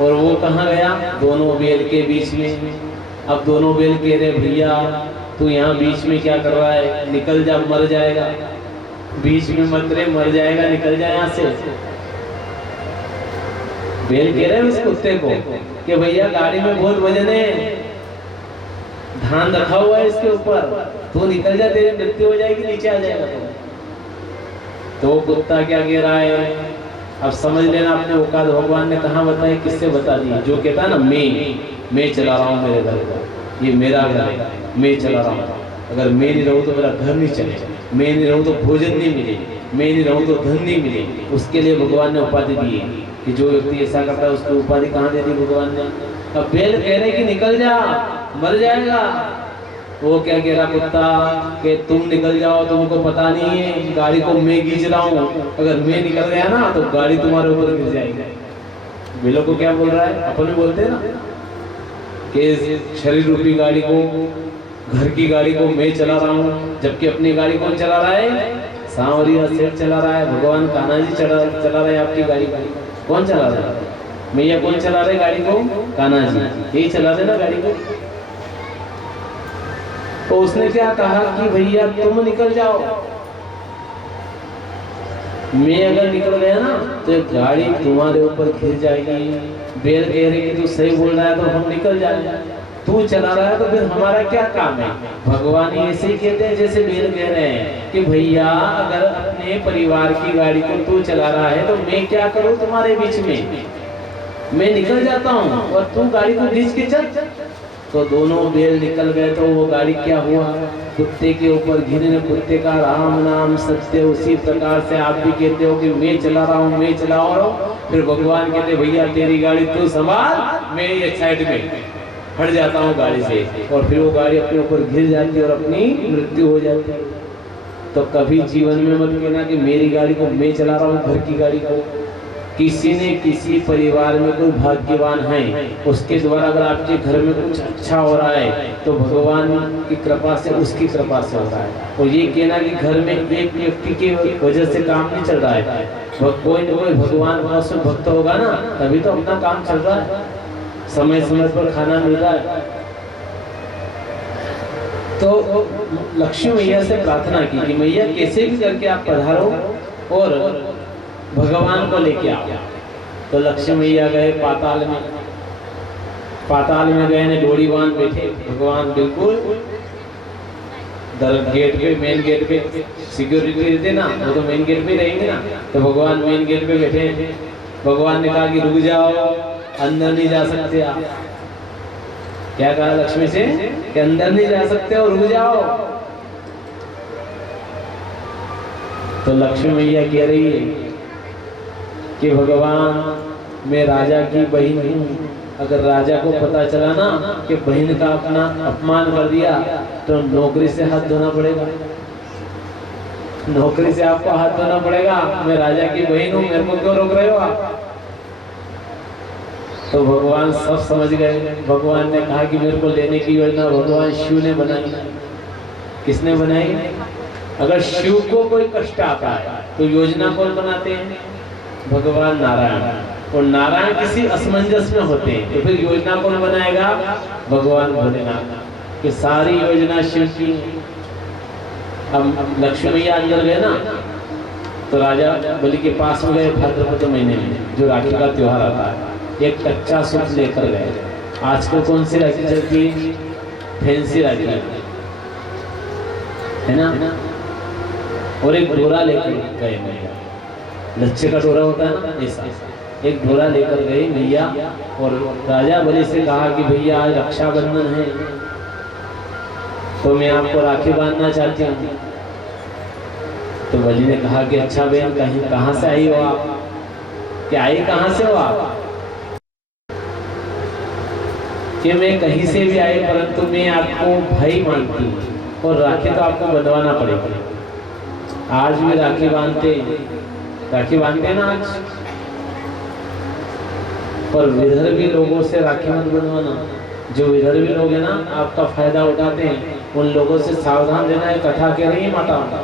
और वो कहाँ गया? दोनों बेल के बीच में। अब दोनों बेल कह रहे भैया तू यहाँ बीच में क्या कर रहा है, निकल जा, मर जाएगा। बीच में मत रहे, मर जाएगा, निकल जा यहाँ से। बेल कह रहे उस कुत्ते को कि भैया गाड़ी में बहुत वजन है, ध्यान रखा हुआ है इसके ऊपर, तू निकल जा, तेरी मृत्यु हो जाएगी, नीचे आ जाएगा तो वो कुत्ता क्या कह रहा है? अब समझ लेना अपने औकात भगवान ने कहाँ बताया, किससे बता दी। जो कहता है ना मैं चला रहा हूँ मेरे घर को, ये मेरा घर है, मैं चला रहा हूँ, अगर मैं नहीं रहूँ तो मेरा घर नहीं चलेगा, मैं नहीं रहूँ तो भोजन नहीं मिलेगी, मैं नहीं रहूँ तो धन नहीं मिलेगी। उसके लिए भगवान ने उपाधि दी है कि जो व्यक्ति ऐसा करता है उसको उपाधि कहाँ दे दी भगवान ने। अब बेल कह रहे कि निकल जा, मर जाएगा। वो क्या कह रहा कुत्ता कि तुम निकल जाओ, तुमको पता नहीं है गाड़ी को मैं खींच रहा हूँ, अगर मैं निकल गया ना तो गाड़ी तुम्हारे ऊपर गिर जाएगी। बेलों को क्या बोल रहा है? अपन भी बोलते हैं ना कि शरीर रूपी गाड़ी को, घर की गाड़ी को मैं चला रहा हूँ, जबकि अपनी गाड़ी कौन चला रहा है? सांवरिया सेठ चला रहा है, भगवान कान्हा जी चला रहा है आपकी गाड़ी। कौन चला रहा है? मैया कौन चला रहे गाड़ी को? कान्हा जी, यही चला रहे ना गाड़ी को। तो उसने क्या कहा कि भैया तुम निकल जाओ, मैं अगर निकल गया ना तो गाड़ी तुम्हारे ऊपर घिर जाएगी। बेल कह रही कि तू सही बोल रहा है तो हम निकल जाएंगे, तू चला रहा है तो फिर हमारा क्या काम है? भगवान ऐसे ही कहते हैं जैसे बेल कह रहे हैं कि भैया अगर अपने परिवार की गाड़ी को तू चला रहा है तो मैं क्या करूं तुम्हारे बीच में, मैं निकल जाता हूं और तू गाड़ी को खींच के चल। तो दोनों बेल निकल गए तो वो गाड़ी क्या हुआ? कुत्ते के ऊपर घिरने। कुत्ते का राम नाम सत्य। उसी प्रकार से आप भी कहते हो कि मैं चला रहा हूँ, मैं चला रहा हूँ, फिर भगवान कहते भैया तेरी गाड़ी तू संभाल, मैं एक साइड में हट जाता हूँ गाड़ी से, और फिर वो गाड़ी अपने ऊपर घिर जाती है और अपनी मृत्यु हो जाती है। तो कभी जीवन में मत कहना कि मेरी गाड़ी को मैं चला रहा हूँ, घर की गाड़ी को। किसी ने किसी परिवार में कोई भाग्यवान है, उसके द्वारा अगर आपके घर में कुछ अच्छा हो रहा है तो भगवान की कृपा से, उसकी कृपा से हो रहा है। और ये कहना कि घर में एक व्यक्ति की वजह से काम नहीं चल रहा है, कोई न कोई भगवान का उसमें भक्त होगा ना, तभी तो अपना काम चल रहा है, समय समय पर खाना मिल रहा है। तो लक्ष्मी मैया से प्रार्थना की कि मैया कैसे भी करके आप पधारो और भगवान को लेके आओ। तो लक्ष्मी मैया गए पाताल में। पाताल में गए ने डोरी बांध बैठे। भगवान बिल्कुल गेट पे, मेन गेट पे सिक्योरिटी रहते ना, वो तो मेन गेट पे रहेंगे ना, तो भगवान मेन गेट पे बैठे। भगवान ने कहा कि रुक जाओ, अंदर नहीं जा सकते आप। क्या कहा लक्ष्मी से कि अंदर नहीं जा सकते और रुक जाओ। तो लक्ष्मी मैया कह रही है कि भगवान मैं राजा की बहन हूँ, अगर राजा को पता चला ना कि बहन का अपना अपमान कर दिया तो नौकरी से हाथ धोना पड़ेगा, नौकरी से आपको हाथ धोना पड़ेगा। मैं राजा की बहन हूँ, मेरे को क्यों रोक रहे हो आप? तो भगवान सब समझ गए। भगवान ने कहा कि मेरे को लेने की योजना भगवान शिव ने बनाई। किसने बनाई? अगर शिव को कोई कष्ट आता है तो योजना कौन बनाते हैं? भगवान नारायण। और नारायण किसी असमंजस में होते हैं तो फिर योजना कौन बनाएगा? भगवान भोलेनाथ। कि सारी योजना शिव की। अब लक्ष्मी मैया अंदर गए ना तो राजा बलि के पास में गए। भाद्रपद महीने में जो राखी का त्योहार आता है, एक कच्चा सूप लेकर गए। आजकल कौन सी राखी चलती है? फैंसी राखी है ना। और एक डोरा लेकर गए मैया, लच्छे का डोरा होता है ना, ऐसा एक डोरा लेकर गई मैया। और राजा बलि से कहा कि भैया आज रक्षाबंधन है तो मैं आपको राखी बांधना चाहती हूँ। तो बलि ने कहा कि अच्छा बहन कहाँ से आई हो आप? क्या आई कहाँ से हो आप? कि मैं कहीं से भी आई, परंतु मैं आपको भाई मानती हूँ और राखी तो आपको बंधवाना पड़ेगा। आज भी राखी बांधते हैं ना आज, पर विदर्भी लोगों से राखी मत बंधवाना। जो विदर्भी लोग हैं ना आपका फायदा उठाते हैं, उन लोगों से सावधान रहना है। कथा कह रही है माता,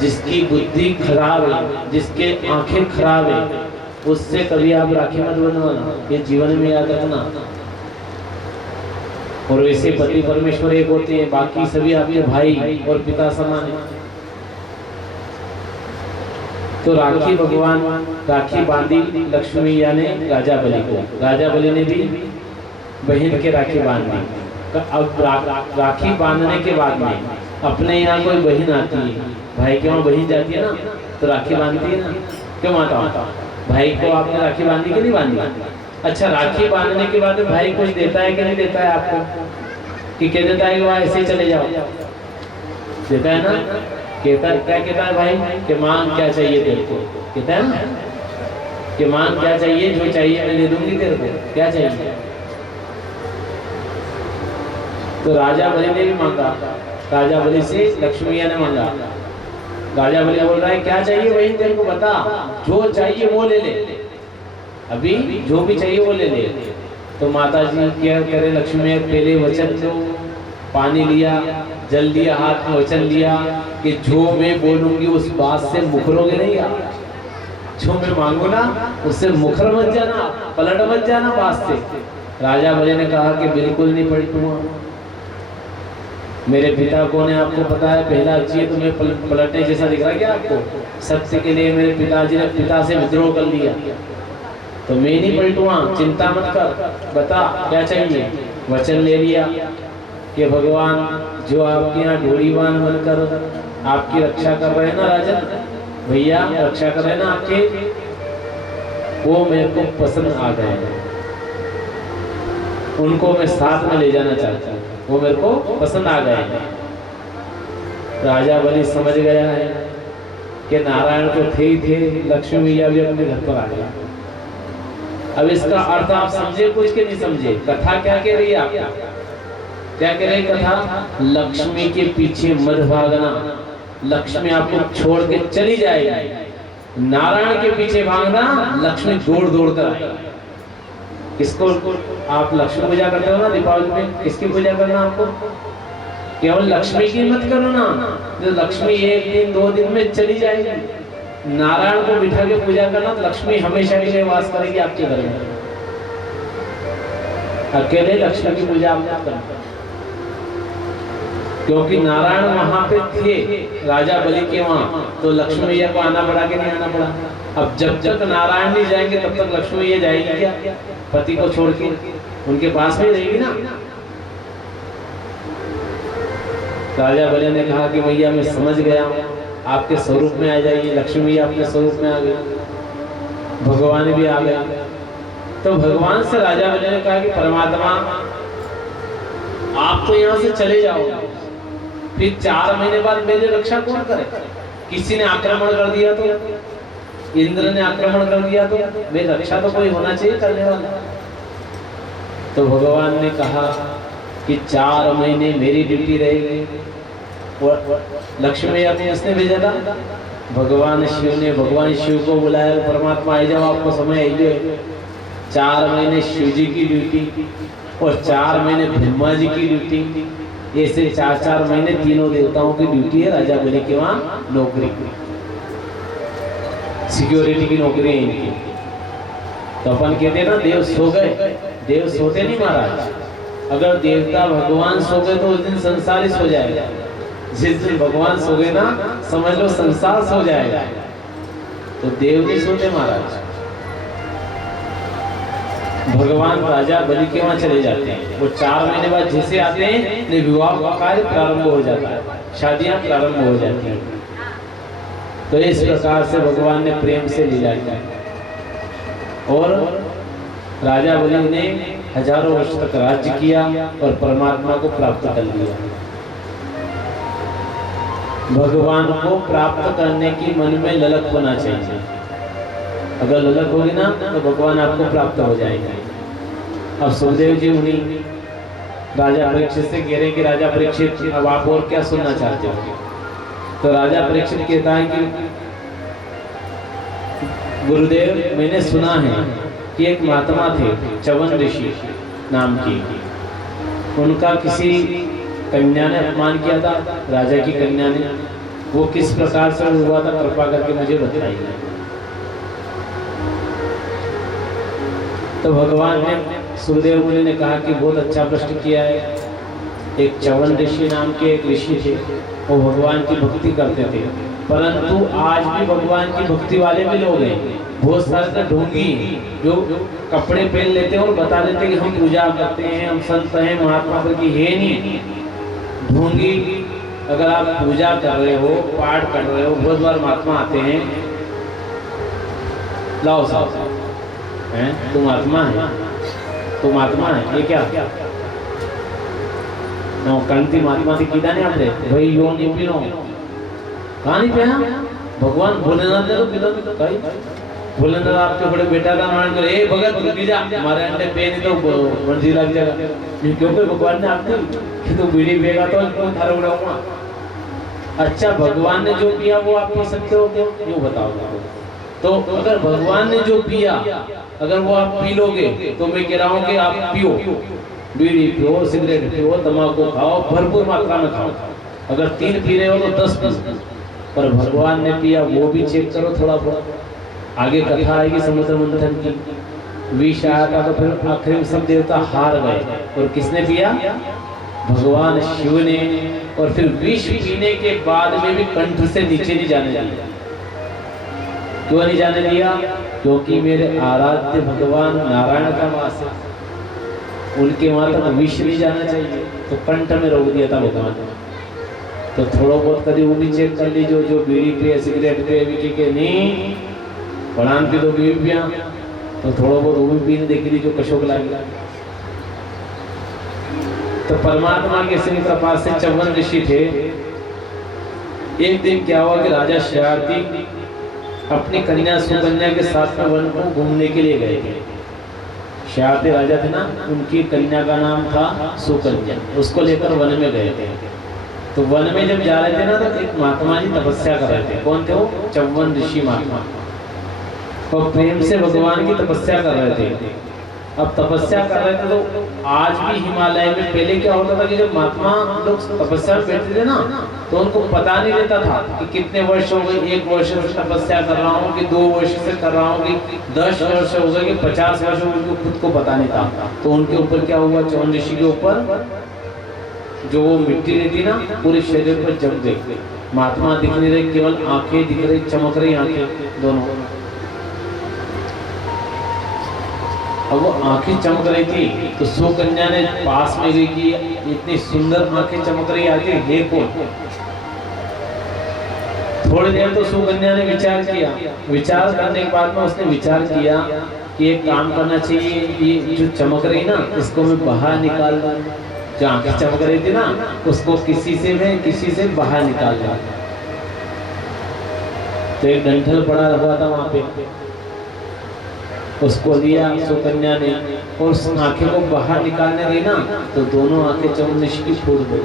जिसकी बुद्धि खराब है, जिसके आंखें खराब है, उससे कभी आप राखी मत बनवाना, ये जीवन में याद रखना। और वैसे पति परमेश्वर एक होते हैं, बाकी सभी आपके भाई और पिता समान है। तो राखी भगवान राखी बांधी लक्ष्मी मैया ने राजा बलि को, राजा बलि ने भी बहन के राखी बांध दी। अब राखी बांधने के बाद में अपने यहाँ कोई बहन आती है, भाई के वहाँ बहन जाती है ना, तो राखी बांधती है ना। क्यों माता, भाई को आपने राखी बांधी कि नहीं बांधी? अच्छा, राखी बांधने के बाद भाई कुछ देता है कि नहीं देता है आपको? कि कह देता है वहाँ ऐसे चले जाओ, देता है ना? कहता है, क्या कहता है भाई कि मांग क्या चाहिए तेरे को, कहता है ना कि मांग क्या चाहिए, जो चाहिए मैं दे दूंगी तेरे को, क्या चाहिए। तो राजा बलि ने भी मांगा, राजा बलि से लक्ष्मी मैया ने मांगा। राजा बलि बोल रहा है क्या चाहिए वही तेरे को बता, जो चाहिए वो ले ले, अभी जो भी चाहिए वो ले ले। तो माता जी क्या करे, लक्ष्मी मैया पहले वचन दो, पानी लिया, जल दिया, हाथ में वचन लिया कि जो मैं बोलूंगी उस बात से मुकरोगे नहीं आप, जो मैं मांगू ना उससे मुखर मत जाना, पलट मत जाना बात से। राजा बलि ने कहा कि बिल्कुल नहीं पलटूंगा, मेरे पिता कौन है आपको पता है, पहला चीज तुम्हें पलटने जैसा दिख रहा है क्या आपको? सत्य के लिए मेरे पिताजी ने पिता से विद्रोह कर लिया, तो मैं नहीं पलटूंगा, चिंता मत कर, बता क्या चाहिए। वचन ले लिया कि भगवान जो आपके यहाँ डोरीवान बनकर आपकी रक्षा कर रहे हैं ना, राजन भैया रक्षा कर रहे हैं ना आपके, वो मेरे को पसंद आ गए हैं, उनको मैं साथ में ले जाना चाहता हूँ, वो मेरे को पसंद आ गए हैं। राजा बलि समझ गया है कि नारायण तो थे ही थे, लक्ष्मी मैया भी अपने घर पर आ गया। अब इसका अर्थ आप समझे कुछ के नहीं समझे? कथा क्या कह रही है आप, क्या कह रही कथा? लक्ष्मी के पीछे मत भागना, लक्ष्मी आपको छोड़ के चली जाएगी। नारायण के पीछे भागना, लक्ष्मी दौड़ दौड़ कर आएगी। किसको आप लक्ष्मी पूजा करते हो ना दीपावली में, किसकी पूजा करना आपको? केवल लक्ष्मी की मत करो ना, जो लक्ष्मी एक दिन दो दिन में चली जाएगी। नारायण को बिठा के पूजा करना, तो लक्ष्मी हमेशा के लिए वास करेगी आपके घर में। अकेले लक्ष्मी की पूजा आप ना करना, क्योंकि नारायण वहां पे थे राजा बलि के वहां, तो लक्ष्मी मैया को आना पड़ा कि नहीं आना पड़ा? अब जब तक नारायण नहीं जाएंगे तब तक लक्ष्मी मैया जाएगी क्या पति को छोड़ के? उनके पास में रहेगी ना। राजा बलि ने कहा कि भैया मैं समझ गया, आपके स्वरूप में आ जाइए। लक्ष्मी मैया अपने स्वरूप में आ गई, भगवान भी आ गए। तो भगवान से राजा बलि ने कहा कि परमात्मा आप तो यहाँ से चले जाओ, फिर 4 महीने बाद मेरी रक्षा कौन करे? किसी ने आक्रमण कर दिया तो, इंद्र ने आक्रमण कर दिया तो मेरी रक्षा तो कोई होना चाहिए करने वाला। तो भगवान ने कहा कि 4 महीने मेरी ड्यूटी रहेगी। और लक्ष्मी मैया को उसने भेजा था, भगवान शिव ने भगवान शिव को बुलाया, परमात्मा आ जाओ, आपको समय आई। 4 महीने शिव जी की ड्यूटी और 4 महीने ब्रह्मा जी की ड्यूटी, ऐसे 4-4 महीने तीनों देवताओं की ड्यूटी है राजा बलि के वहां नौकरी, सिक्योरिटी की नौकरी है इनकी। तो अपन कहते हैं ना देव सो गए, देव सोते नहीं महाराज। अगर देवता भगवान सो गए तो उस दिन संसार ही सो जाएगा। जिस दिन भगवान सो गए ना, समझ लो संसार सो जाएगा। तो देव नहीं सोते महाराज, भगवान राजा बलि के वहां चले जाते हैं। वो 4 महीने बाद जैसे आते हैं, विवाह का कार्य प्रारंभ हो जाता है, शादियां प्रारंभ हो जाती हैं। तो इस प्रकार से भगवान ने प्रेम से लीला की और राजा बलि ने हजारों वर्ष तक राज्य किया और परमात्मा को प्राप्त कर लिया। भगवान को प्राप्त करने की मन में ललक होना चाहिए। अगर ललक होगी ना तो भगवान आपको प्राप्त हो जाएगा। अब सुखदेव जी उन्हीं राजा परीक्षित से कह रहे कि राजा परीक्षित अब आप और क्या सुनना चाहते हो? तो राजा परीक्षित कहता है कि गुरुदेव मैंने सुना है कि एक महात्मा थे च्यवन ऋषि नाम की, उनका किसी कन्या ने अपमान किया था, राजा की कन्या ने। वो किस प्रकार से हुआ था, कृपा करके मुझे बताइए। तो भगवान ने सुखदेव मुनि ने कहा कि बहुत अच्छा प्रश्न किया है। एक च्यवन ऋषि नाम के एक ऋषि थे, वो भगवान की भक्ति करते थे, परंतु आज भी भगवान की भक्ति वाले भी लोग हैं। बहुत सारे ढोंगी जो कपड़े पहन लेते हैं और बता देते हैं कि हम पूजा करते हैं, हम संत हैं, महात्मा पर की है नहीं। ढोंगी, अगर आप पूजा कर रहे हो, पाठ कर रहे हो, बहुत बार महात्मा आते हैं, लाओ साहब हैं, तुम आत्मा है, तुम आत्मा है, ये क्या कंती महात्मा थी कीधा नहीं आपने भाई यो नहीं पीनो कहाँ नहीं पिया। भगवान भोलेनाथ ने तो पीता कहीं, भोलेनाथ आपके बड़े बेटा का मान कर ए भगत पी जा, हमारे अंडे पे नहीं तो बंजी लग जाएगा, क्योंकि भगवान ने आपने कि तो बीड़ी पिएगा तो थारा उड़ाऊंगा। अच्छा, भगवान ने जो पिया वो आप पी सकते हो क्या, यूँ बताओ। तो अगर भगवान ने जो पिया अगर वो आप पी लोगे तो मैं कह रहा हूँ कि आप पियो, बीड़ी पियो, सिगरेट पियो, तंबाकू खाओ, भरपूर मात्रा में खाओ। अगर 3 पी रहे हो तो 10 पी, पर भगवान ने पिया वो भी चेक करो थोड़ा बहुत। आगे कथा आएगी समुद्र मंथन की, विष आया था तो फिर आखिर में सब देवता हार गए, और किसने पिया, भगवान शिव ने। और फिर विष पीने के बाद में भी कंठ से नीचे नहीं जाने दिया। क्यों नहीं जाने दिया, क्योंकि मेरे आराध्य भगवान नारायण का वास है, उनके वहां तक विष नहीं जाना चाहिए, तो कंठ में रोक दिया था भगवान। तो थोड़ा बहुत कभी वो भी चेक कर लीजिए, जो बीड़ी पे, सिगरेट पे, विकी के नहीं पढ़ान की तो बीड़ी पिया, तो थोड़ा बहुत वो भी पीने देख लीजिए, कशोक लगेगा। तो परमात्मा के सिंह कृपा से च्यवन ऋषि थे। एक दिन क्या हुआ कि राजा शयाति अपनी कन्या सुकन्या के साथ में वन को घूमने के लिए गए थे। शयाति राजा थे ना, उनकी कन्या का नाम था सुकन्या, उसको लेकर वन में गए थे। तो वन में जब जा रहे थे ना, तो एक महात्मा जी तपस्या कर रहे थे। कौन थे वो, च्यवन ऋषि महात्मा, और प्रेम से भगवान की तपस्या कर रहे थे। अब तपस्या कर रहे थे तो आज भी हिमालय में पहले क्या होता था कि जब महात्मा लोग तपस्या में बैठते थे ना, तो उनको पता नहीं रहता था कि कितने वर्ष हो गए, 1 वर्ष से तपस्या कर रहा हूँ कि 2 वर्ष से कर रहा हूँ कि 10 वर्ष हो गए कि 50 वर्ष हो गए, उनको खुद को पता नहीं था। तो उनके ऊपर क्या हुआ, च्यवन ऋषि के ऊपर जो वो मिट्टी रहती ना पूरे शरीर पर जम गई। महात्मा दिख नहीं रहे, केवल आंखें दिख रही, चमक रही आंखें दोनों। अब वो आंखें चमक रही थी तो सुकन्या ने पास में गई कि इतनी सुंदर आंखें चमक रही आंखें है कौन। थोड़ी देर तो सुकन्या ने विचार किया, विचार करने के बाद में उसने विचार किया कि एक काम करना चाहिए, ये जो चमक रही ना इसको मैं बाहर निकाल दूं, जो आंखें चमक रही थी ना उसको किसी से बाहर निकाल दूं। तो एक डंठल पड़ा हुआ था वहां पे, उसको लिया सुकन्या ने, और उस आंखें को बाहर निकालने गई ना तो दोनों आंखें च्यवन ऋषि की फूट गई।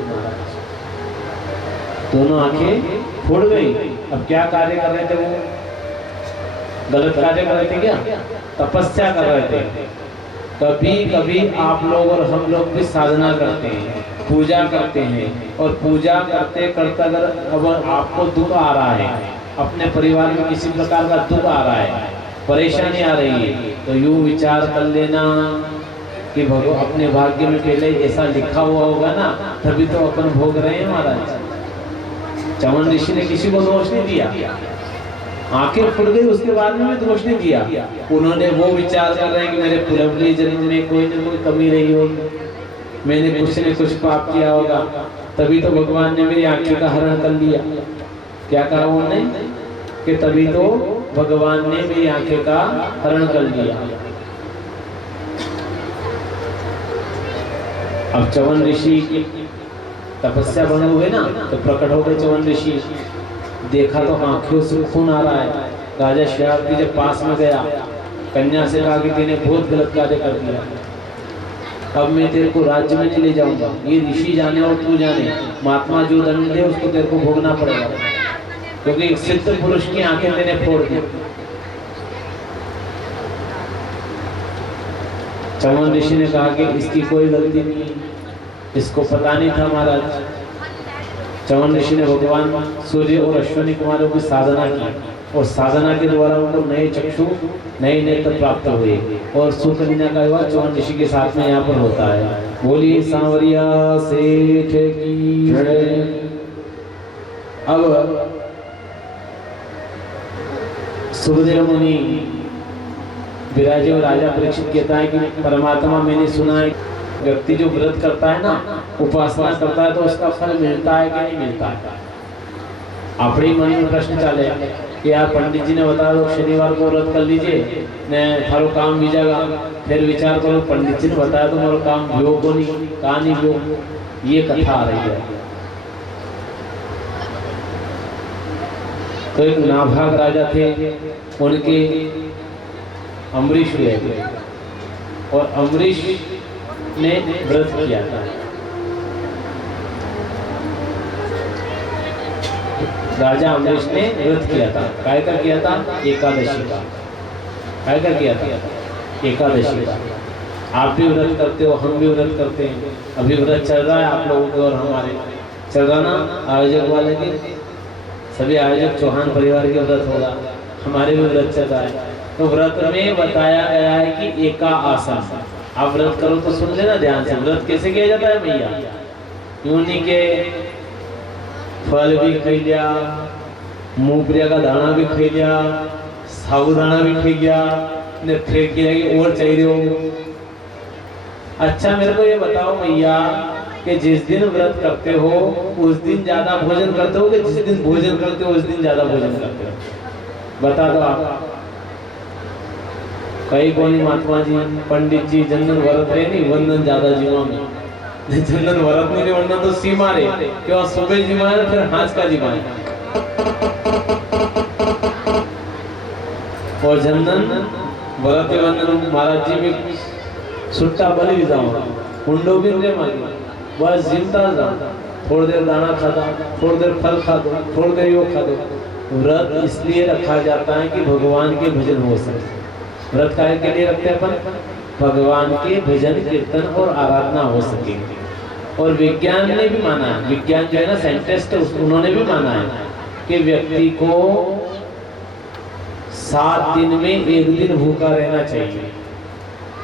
दोनों आंखें फूट गई। अब क्या कार्य कर रहे थे वो, गलत कार्य कर रहे थे क्या, तपस्या कर रहे थे। कभी कभी आप लोग और हम लोग भी साधना करते हैं, पूजा करते हैं, और पूजा करते करते अगर आपको दुख आ रहा है, अपने परिवार में किसी प्रकार का दुख आ रहा है, परेशानी आ रही है, तो यूं विचार कर लेना कि भगवान अपने भाग्य में पहले ऐसा लिखा हुआ होगा ना, तभी तो अपन भोग रहे हैं महाराज। च्यवन ऋषि ने किसी को दोष नहीं दिया, आंखें फुट गई उसके बाद में भी दोष नहीं दिया। उन्होंने वो विचार कर रहे हैं कि मेरे पूर्वजन्म जन्म में कोई न कोई कमी रही होगी, मैंने कुछ न कुछ पाप किया होगा, तभी तो भगवान ने मेरी आंखें का हरण कर लिया। क्या कहा उन्होंने कि तभी तो भगवान ने मेरी आंखें का हरण कर लिया। अब च्यवन ऋषि की तपस्या बने हुए ना, तो प्रकट हो गए च्यवन ऋषि। देखा तो आंखों से खून आ रहा है। राजा शयाति जब पास में गया, कन्या से कहा कि तूने बहुत गलत कार्य कर दिया, अब मैं तेरे को राज्य में नहीं ले जाऊंगा, ये ऋषि जाने और तू जाने, महात्मा जो दंड दे उसको तेरे को भोगना पड़ेगा, क्योंकि एक सिद्ध पुरुष की आंखें मैंने फोड़ दी। च्यवन ऋषि ने कहा कि इसकी कोई गलती नहीं, इसको पता नहीं था महाराज। च्यवन ऋषि ने भगवान सूर्य और अश्विनी कुमारों की साधना की, और साधना के द्वारा उनको नए चक्षु नए नेत्र प्राप्त हुए। और सुकन्या का विवाह चौहान ऋषि के साथ में यहाँ पर होता है। बोलिए सांवरिया सेठ की जय। अब सुखदेव मुनि विराजे और राजा परीक्षित कहता है कि परमात्मा मैंने सुना है व्यक्ति जो व्रत करता है ना, उपासना करता है तो उसका फल मिलता है कि नहीं मिलता है। अपने मन में प्रश्न चले कि यार पंडित जी ने बताया तो शनिवार को व्रत कर लीजिए ने थारो काम भी जाएगा। फिर विचार करो पंडित जी ने बताया तो मेरा काम भ्यो को नहीं कहा नहीं भ्यो। ये कथा आ रही है। तो एक नाभाग राजा थे, उनके अम्बरीश हुए और अम्बरीश ने व्रत किया था। राजा अम्बरीश ने व्रत किया था। काय का किया था? एकादशी का। काय का किया था? एकादशी का। आप भी व्रत करते हो, हम भी व्रत करते हैं। अभी व्रत चल रहा है आप लोगों के और हमारे, चल रहा ना आयोजक वाले के, सभी आयोजक चौहान परिवार के व्रत होगा, हमारे भी व्रत चल रहा है। तो व्रत में बताया गया है कि एका आसन। आप व्रत करो तो सुन लेना ध्यान से। व्रत कैसे किया जाता है भैया? यूनी के फल भी खाई लिया, मूंगफलिया का दाना भी खाई लिया, साबुदाना भी खाई लिया, ने फिर किया कि और चाहिए हो। अच्छा मेरे को ये बताओ भैया कि जिस दिन व्रत करते हो उस दिन ज्यादा भोजन करते हो कि जिस दिन भोजन करते हो उस दिन ज्यादा भोजन करते हो? बता दो आप। कई कोनी महात्मा जी पंडित जी जनन व्रत रहे नहीं वंदन ज्यादा जीवा में जनन व्रत नहीं वंदन तो सीमा रे क्यों सुबह जीवा है फिर हाथ का जीवा है। और जनन व्रत वंदन महाराज जी में सुट्टा बलि जाओ हुंडो भी रे मांगे बस जिमता जाओ, थोड़ी देर दाना खा दो, थोड़ी देर फल खा दो, थोड़ी देर योग खा दो। व्रत इसलिए रखा जाता है कि भगवान के भजन हो सके। व्रत कार्य के लिए रखते हैं अपन? भगवान के भजन कीर्तन और आराधना हो सके। और विज्ञान ने भी माना है, विज्ञान जो है ना साइंटिस्ट उन्होंने भी माना है कि व्यक्ति को 7 दिन में 1 दिन भूखा रहना चाहिए।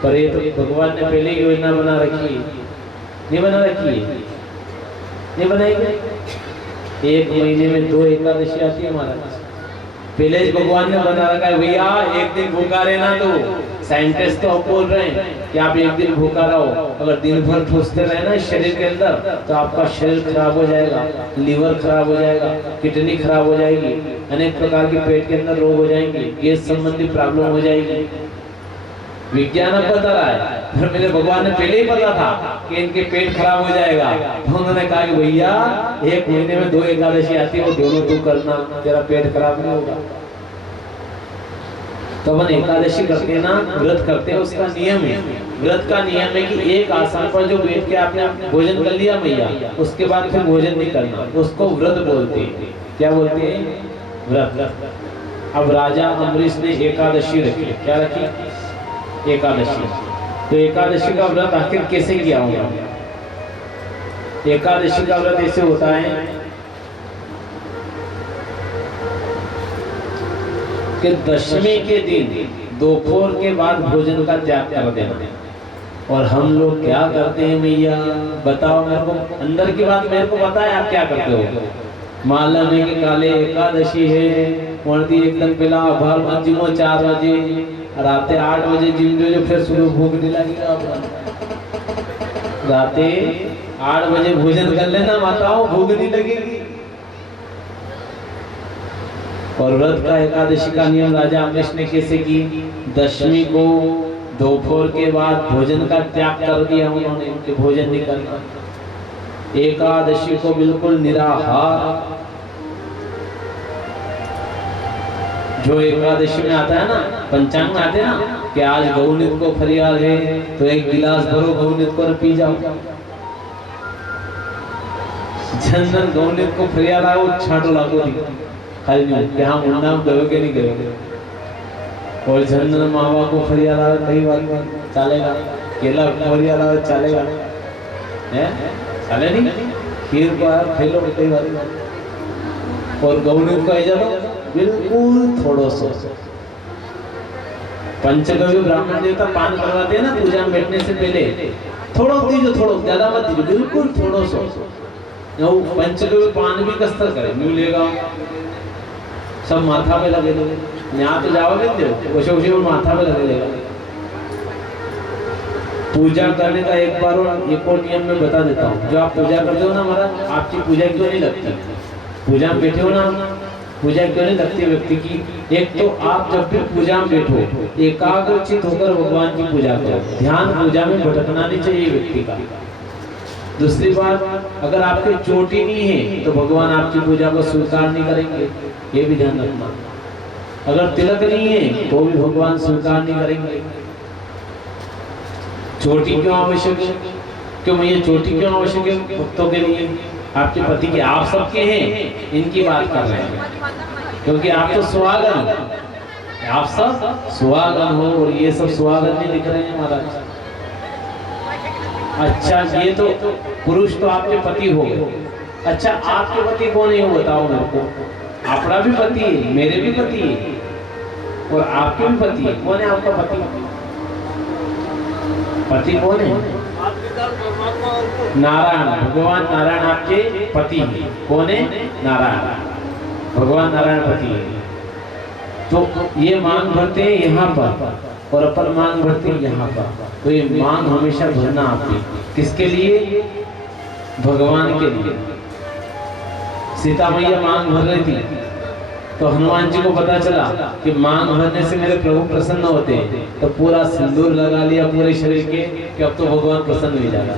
पर ये तो भगवान ने पहले ही योजना बना रखी है, नहीं बना रखी है, नहीं बनाई। 1 महीने में 2 एकादशी आती है महाराज। पहले ही भगवान ने बना रखा है भैया 1 दिन भूखा रहना। तो साइंटिस्ट तो बोल रहे हैं कि आप 1 दिन भूखा रहो। अगर दिन भर ठूसते रहे ना शरीर के अंदर तो आपका शरीर खराब हो जाएगा, लीवर खराब हो जाएगा, किडनी खराब हो जाएगी, अनेक प्रकार के पेट के अंदर रोग हो जाएंगे, गैस संबंधी प्रॉब्लम हो जाएगी। विज्ञान अब बता रहा है, पर मेरे भगवान ने पहले ही पता था कि इनके पेट खराब हो जाएगा। तो उन्होंने कहा कि भैया 1 महीने में 2 एकादशी आती है, वो दोनों तू करना, तेरा पेट खराब नहीं होगा। तो अपन एकादशी करते हैं ना, व्रत करते हैं, उसका नियम है। व्रत का नियम है कि एक आसन पर जो बैठ के आपने भोजन कर लिया भैया, उसके बाद फिर भोजन नहीं करना, उसको व्रत बोलते हैं। क्या बोलते हैं? व्रत। अब राजा अम्बरीश ने एकादशी रखी। क्या रखी? एकादशी। तो एकादशी का व्रत आखिर कैसे किया होगा? एकादशी का व्रत ऐसे होता है कि दशमी के दिन दोपहर के बाद भोजन का त्याग कर देना। और हम लोग क्या करते हैं भैया बताओ मेरे को, अंदर की बात मेरे को पता है आप क्या करते हो। मालूम है कि काले एकादशी है, वर्दी एकदम पहला भार जिमो 4 बजे, रात 8 बजे जिम जो फिर सुबह भूख नहीं लगेगा। रात 8 बजे भोजन कर लेना माताओं, भूख नहीं लगेगी। और व्रत का एकादशी का नियम राजा अम्बरीश ने कैसे की? दशमी को दोपहर के बाद भोजन का त्याग कर दिया उन्होंने, कि भोजन नहीं करना। एकादशी को बिल्कुल निराहार। जो एकादशी में आता है ना, पंचांग में आते हैं ना कि आज गौनित को फरियाद है तो 1 गिलास भरो गौनित को पी जाओ। जनन गौनित को फरियाद आओ छाटो लागो खाली नहीं कि हम नाम करोगे नहीं करोगे। और जनन मावा को फरियाद आवे कई बार चलेगा, केला फरियाद आवे चलेगा, है चले नहीं। खीर को खेलो कई बार। और गौनित को ऐसा बिल्कुल थोड़ो सो। पंचगव्य ब्राह्मण देवता पान करवाते हैं ना पूजा में बैठने से पहले, थोड़ो दीजिए, थोड़ो, ज्यादा मत दीजिए, बिल्कुल थोड़ो सो। पंचगव्य पान भी कसर करे, नहीं लेगा, सब माथा पे लगे लोगे, यहाँ तो जाओगे वैसे वैसे वो माथा पे लगे लेगा। पूजा करने का एक बार और एक और नियम में बता देता हूँ। जो आप पूजा करते हो ना महाराज, आपकी पूजा क्यों नहीं लगती? पूजा में बैठे हो ना, पूजा क्यों नहीं लगती व्यक्ति की? एक तो आप जब भी पूजा में बैठो एकाग्रचित होकर भगवान की पूजा करो, ध्यान पूजा में भटकना नहीं चाहिए व्यक्ति का। दूसरी बात, अगर आपके चोटी नहीं है तो भगवान आपकी पूजा को स्वीकार नहीं करेंगे, ये भी ध्यान रखना। अगर तिलक नहीं है तो भी भगवान स्वीकार नहीं करेंगे। चोटी क्यों आवश्यक है? क्यों ये चोटी क्यों आवश्यक है भक्तों के लिए? आपके पति के, आप सबके हैं, इनकी बात कर रहे हैं, क्योंकि आप तो सुहागन, आप सब सुहागन हो और ये सब सुहागन नहीं दिख रहे हैं महाराज। अच्छा, ये तो पुरुष तो आपके पति हो गए। अच्छा, आपके पति कौन है वो बताओ मेरे को। आपका भी पति है, मेरे भी पति है और आपके भी पति है। कौन है आपका पति? पति कौन है? नारायण, भगवान नारायण आपके पति है। कौन है? नारायण, भगवान नारायण पति है। तो ये मांग भरते हैं यहाँ पर और अपन मांग भरते हैं यहाँ पर। तो ये मांग हमेशा भरना आपकी, किसके लिए? भगवान के लिए। सीता मैया मांग भर रही थी तो हनुमान जी को पता चला कि मांग भरने से मेरे प्रभु प्रसन्न होते हैं, तो पूरा सिंदूर लगा लिया पूरे शरीर के कि अब तो भगवान प्रसन्न हो जाएगा।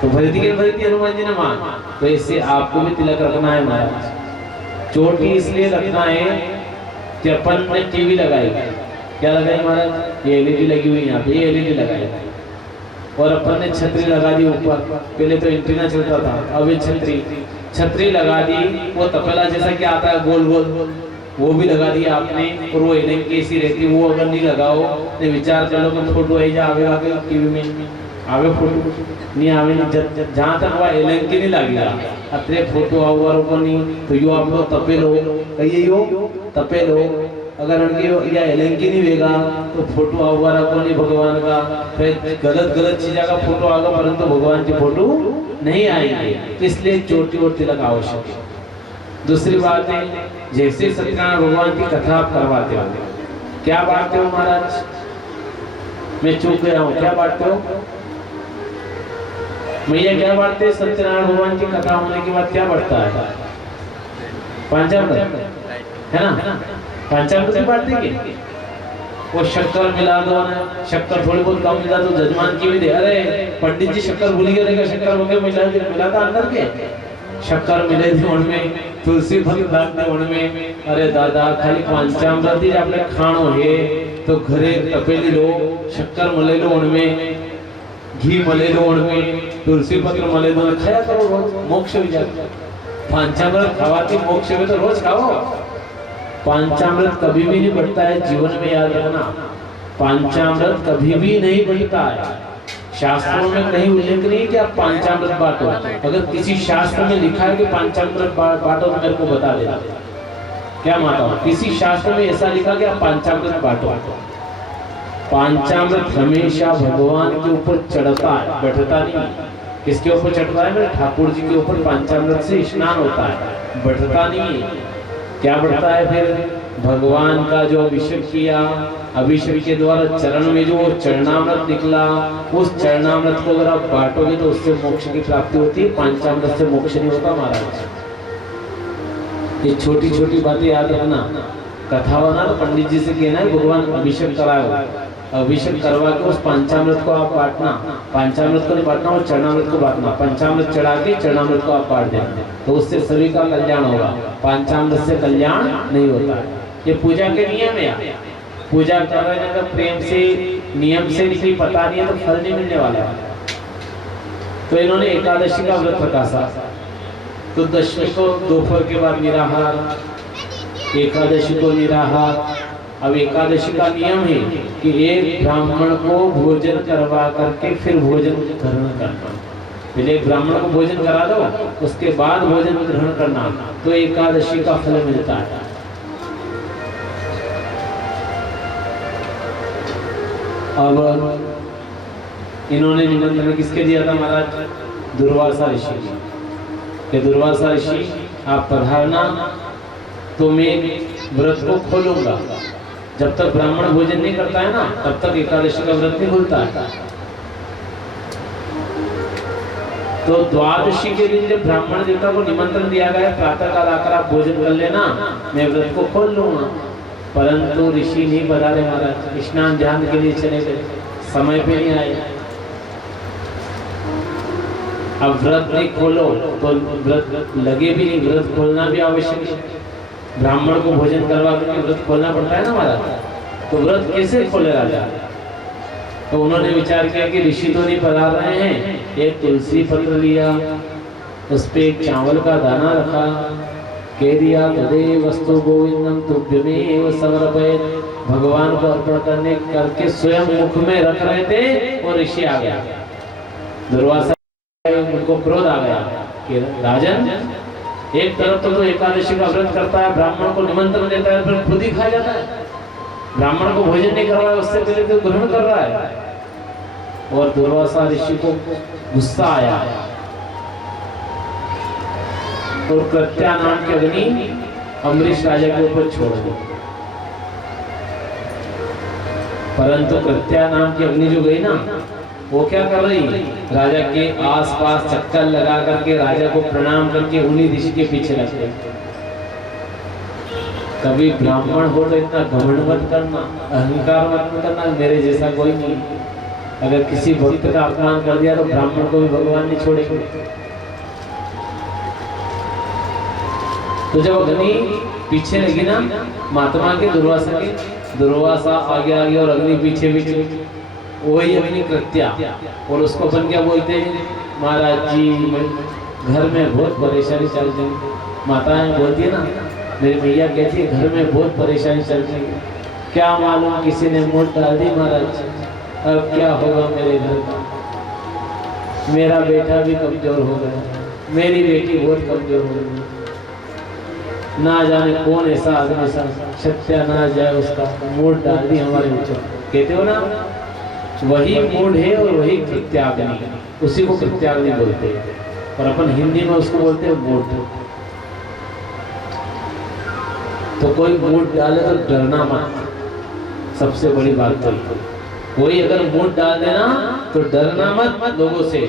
तो भरती के भरती हनुमान जी ने मांग। तो इससे आपको भी तिलक रखना है महाराज। चोटी इसलिए रखना है कि अपन ने टीवी लगाई, क्या लगाई महाराज? ये एलईडी लगी हुई यहाँ पे, ये एलईडी लगाई और अपन ने छतरी लगा दी ऊपर। पहले तो एंटीना चलता था, अब ये छतरी लगा दी। वो तपेला जैसा क्या आता है गोल गोल, वो भी लगा दिया आपने। और वो एलईडी कैसी रहती, वो अगर नहीं लगाओ तो विचार करो कि फोटो आई जा आवे आगे टीवी में आवे, फोटो नहीं आवे नहीं। जहाँ तक वह एलईडी नहीं लगेगा अतरे फोटो आवर को नहीं, तो यो आप लोग तपेलो कहिए, यो तपेलो। अगर उनकी या एलंकी नहीं वेगा तो फोटो आवारा को नहीं भगवान का, फिर गलत चीज़ों का फोटो आएगा परंतु भगवान की फोटो नहीं आएगी। इसलिए चोटी और तिलक आवश्यक है। दूसरी बात है, जैसे सत्यनारायण भगवान की कथा आप करवाते हो, क्या बांटते हो महाराज? मैं चूक गया हूँ, क्या बांटते हो मैया? क्या बांटते हैं? सत्यनारायण भगवान की कथा होने के बाद क्या बढ़ता है? पंचामृत है ना, पंचामृत बांट देंगे। वो शक्कर मिला दो ना, शक्कर थोड़ी बहुत कम मिला तो जजमान की भी दे। अरे पंडित जी शक्कर भूल गए, शक्कर हो गया मिला था अंदर के, शक्कर मिले थे उनमें, तुलसी फल डालते उनमें। अरे दादा खाली पंचामृत ही आपने खाणो है तो घरे तपेली लो, शक्कर मले लो उनमें, घी मले लो उनमें, तुलसी पत्र मले दो, खाया करो रोज, मोक्ष हो जाए। पंचामृत खावाती मोक्ष में तो रोज खाओ। पंचामृत कभी भी नहीं बढ़ता है, जीवन में याद रखना। पंचामृत कभी भी नहीं बढ़ता है। शास्त्रों में कहीं उल्लेख नहीं कि आप पंचामृत बांटो। अगर किसी शास्त्र में लिखा है कि पंचामृत बांटो तो मेरे को बता देना, क्या मानता हूँ। किसी शास्त्र में ऐसा लिखा कि आप पंचामृत बांटो। पंचामृत हमेशा भगवान के ऊपर चढ़ता है, बैठता नहीं। किसके ऊपर चढ़ता है? मेरे ठाकुर जी के ऊपर पंचामृत से स्नान होता है, बैठता नहीं है। क्या बढ़ता है फिर? भगवान का जो अभिषेक किया, अभिषेक के द्वारा चरण में जो चरणामृत निकला, उस चरणामृत को अगर आप बांटोगे तो उससे मोक्ष की प्राप्ति होती है। पंचामृत से मोक्ष नहीं होता महाराज। ये छोटी छोटी बातें याद रखना। कथा होना तो पंडित जी से कहना है भगवान अभिषेक कराओ, अभिषेक करवा के उस पंचामृत को आप बांटना। पंचामृत को नहीं बांटना और चरणामृत को बांटना। पंचामृत चढ़ा के चरणामृत को आप बांट देना, तो उससे सभी का कल्याण होगा। पंचामृत से कल्याण नहीं होता है। ये पूजा के नियम है। पूजा कर रहे हैं तो प्रेम से, नियम से नहीं, पता नहीं है तो फल नहीं मिलने वाला है। तो इन्होंने एकादशी का व्रत रखा, तो दशमी को दोपहर के बाद निराहार, एकादशी को निराहार। अब एकादशी का नियम है कि एक ब्राह्मण को भोजन करवा करके फिर भोजन ग्रहण करना। पहले एक ब्राह्मण को भोजन करा दो, उसके बाद भोजन ग्रहण करना, तो एकादशी का फल मिलता है। अब इन्होंने निमंत्रण किसके दिया था महाराज? दुर्वासा ऋषि के। दुर्वासा ऋषि आप पधारना तो मैं व्रत को खोलूंगा। जब तक ब्राह्मण भोजन नहीं करता है ना तब तक एकादशी का व्रत नहीं खुलता है। तो द्वादशी के दिन जब ब्राह्मण देवता को निमंत्रण दिया गया प्रातः काल आकर आप भोजन कर लेना, मैं व्रत को खोल लूंगा। परंतु ऋषि नहीं पधारे महाराज, स्नान ध्यान के लिए चले गए, समय पे नहीं आए। अब व्रत नहीं खोलो तो व्रत लगे भी नहीं, व्रत खोलना भी आवश्यक है। ब्राह्मण को भोजन करवा करके व्रत खोलना पड़ता है ना महाराज, तो व्रत कैसे खोले राजा? तो उन्होंने विचार किया कि ऋषि तो नहीं पधार रहे हैं, एक तुलसी पत्र लिया, उस पे एक चावल का दाना रखा, कह दिया तदेव वस्तु गोविंदम तुभ्यमेव समर्पयेत्। भगवान को अर्पण करने करके स्वयं मुख में रख रहे थे और ऋषि आ गया। दुर्वासा उनको क्रोध आ गया कि राजन, एक तरफ तो एकादशी का व्रत करता है, ब्राह्मण को निमंत्रण देता है, फिर खुद ही खा जाता है। ब्राह्मण को भोजन नहीं करवा, उससे पहले तो ग्रहण कर रहा है। और दुर्वासा ऋषि को गुस्सा आया और कृत्या नाम की अग्नि अम्बरीश राजा के ऊपर छोड़ दी। परंतु कृत्या नाम की अग्नि जो गई ना, वो क्या कर रही? राजा के आसपास चक्कर लगा करके राजा को प्रणाम करके उन्हीं ऋषि के पीछे लग गई। कभी ब्राह्मण हो तो इतना घमंड मत करना, अहंकार मत करना, मेरे जैसा कोई नहीं। अगर किसी भक्त का अपमान कर दिया तो ब्राह्मण को भी भगवान नहीं छोड़ेंगे। तो जब अग्नि पीछे लगी ना महात्मा के, दुर्वासा आगे आगे और अग्नि पीछे पीछे, वही अग्नि कृत्या। और उसको अपन क्या बोलते हैं? महाराज जी घर में बहुत परेशानी चल रही है। माताएं बोलती है ना, मेरी भैया कहती है घर में बहुत परेशानी चल रही है, क्या मालूम किसी ने मोट डाल दी महाराज, अब क्या होगा मेरे घर का? मेरा बेटा भी कमजोर हो गया, मेरी बेटी बहुत कमजोर हो गई, ना जाने कौन ऐसा आदमी सत्यानाश जाए उसका, मोट डाल दी हमारे ऊपर। कहते हो ना, वही मूड है और वही कृत्याग्नि, उसी को कृत्याग्नि बोलते हैं। और अपन हिंदी में उसको बोलते हैं मूड। तो कोई मूड डाले तो डरना मत, सबसे बड़ी बात तो कोई अगर मूड डाल देना तो डरना मत लोगों से।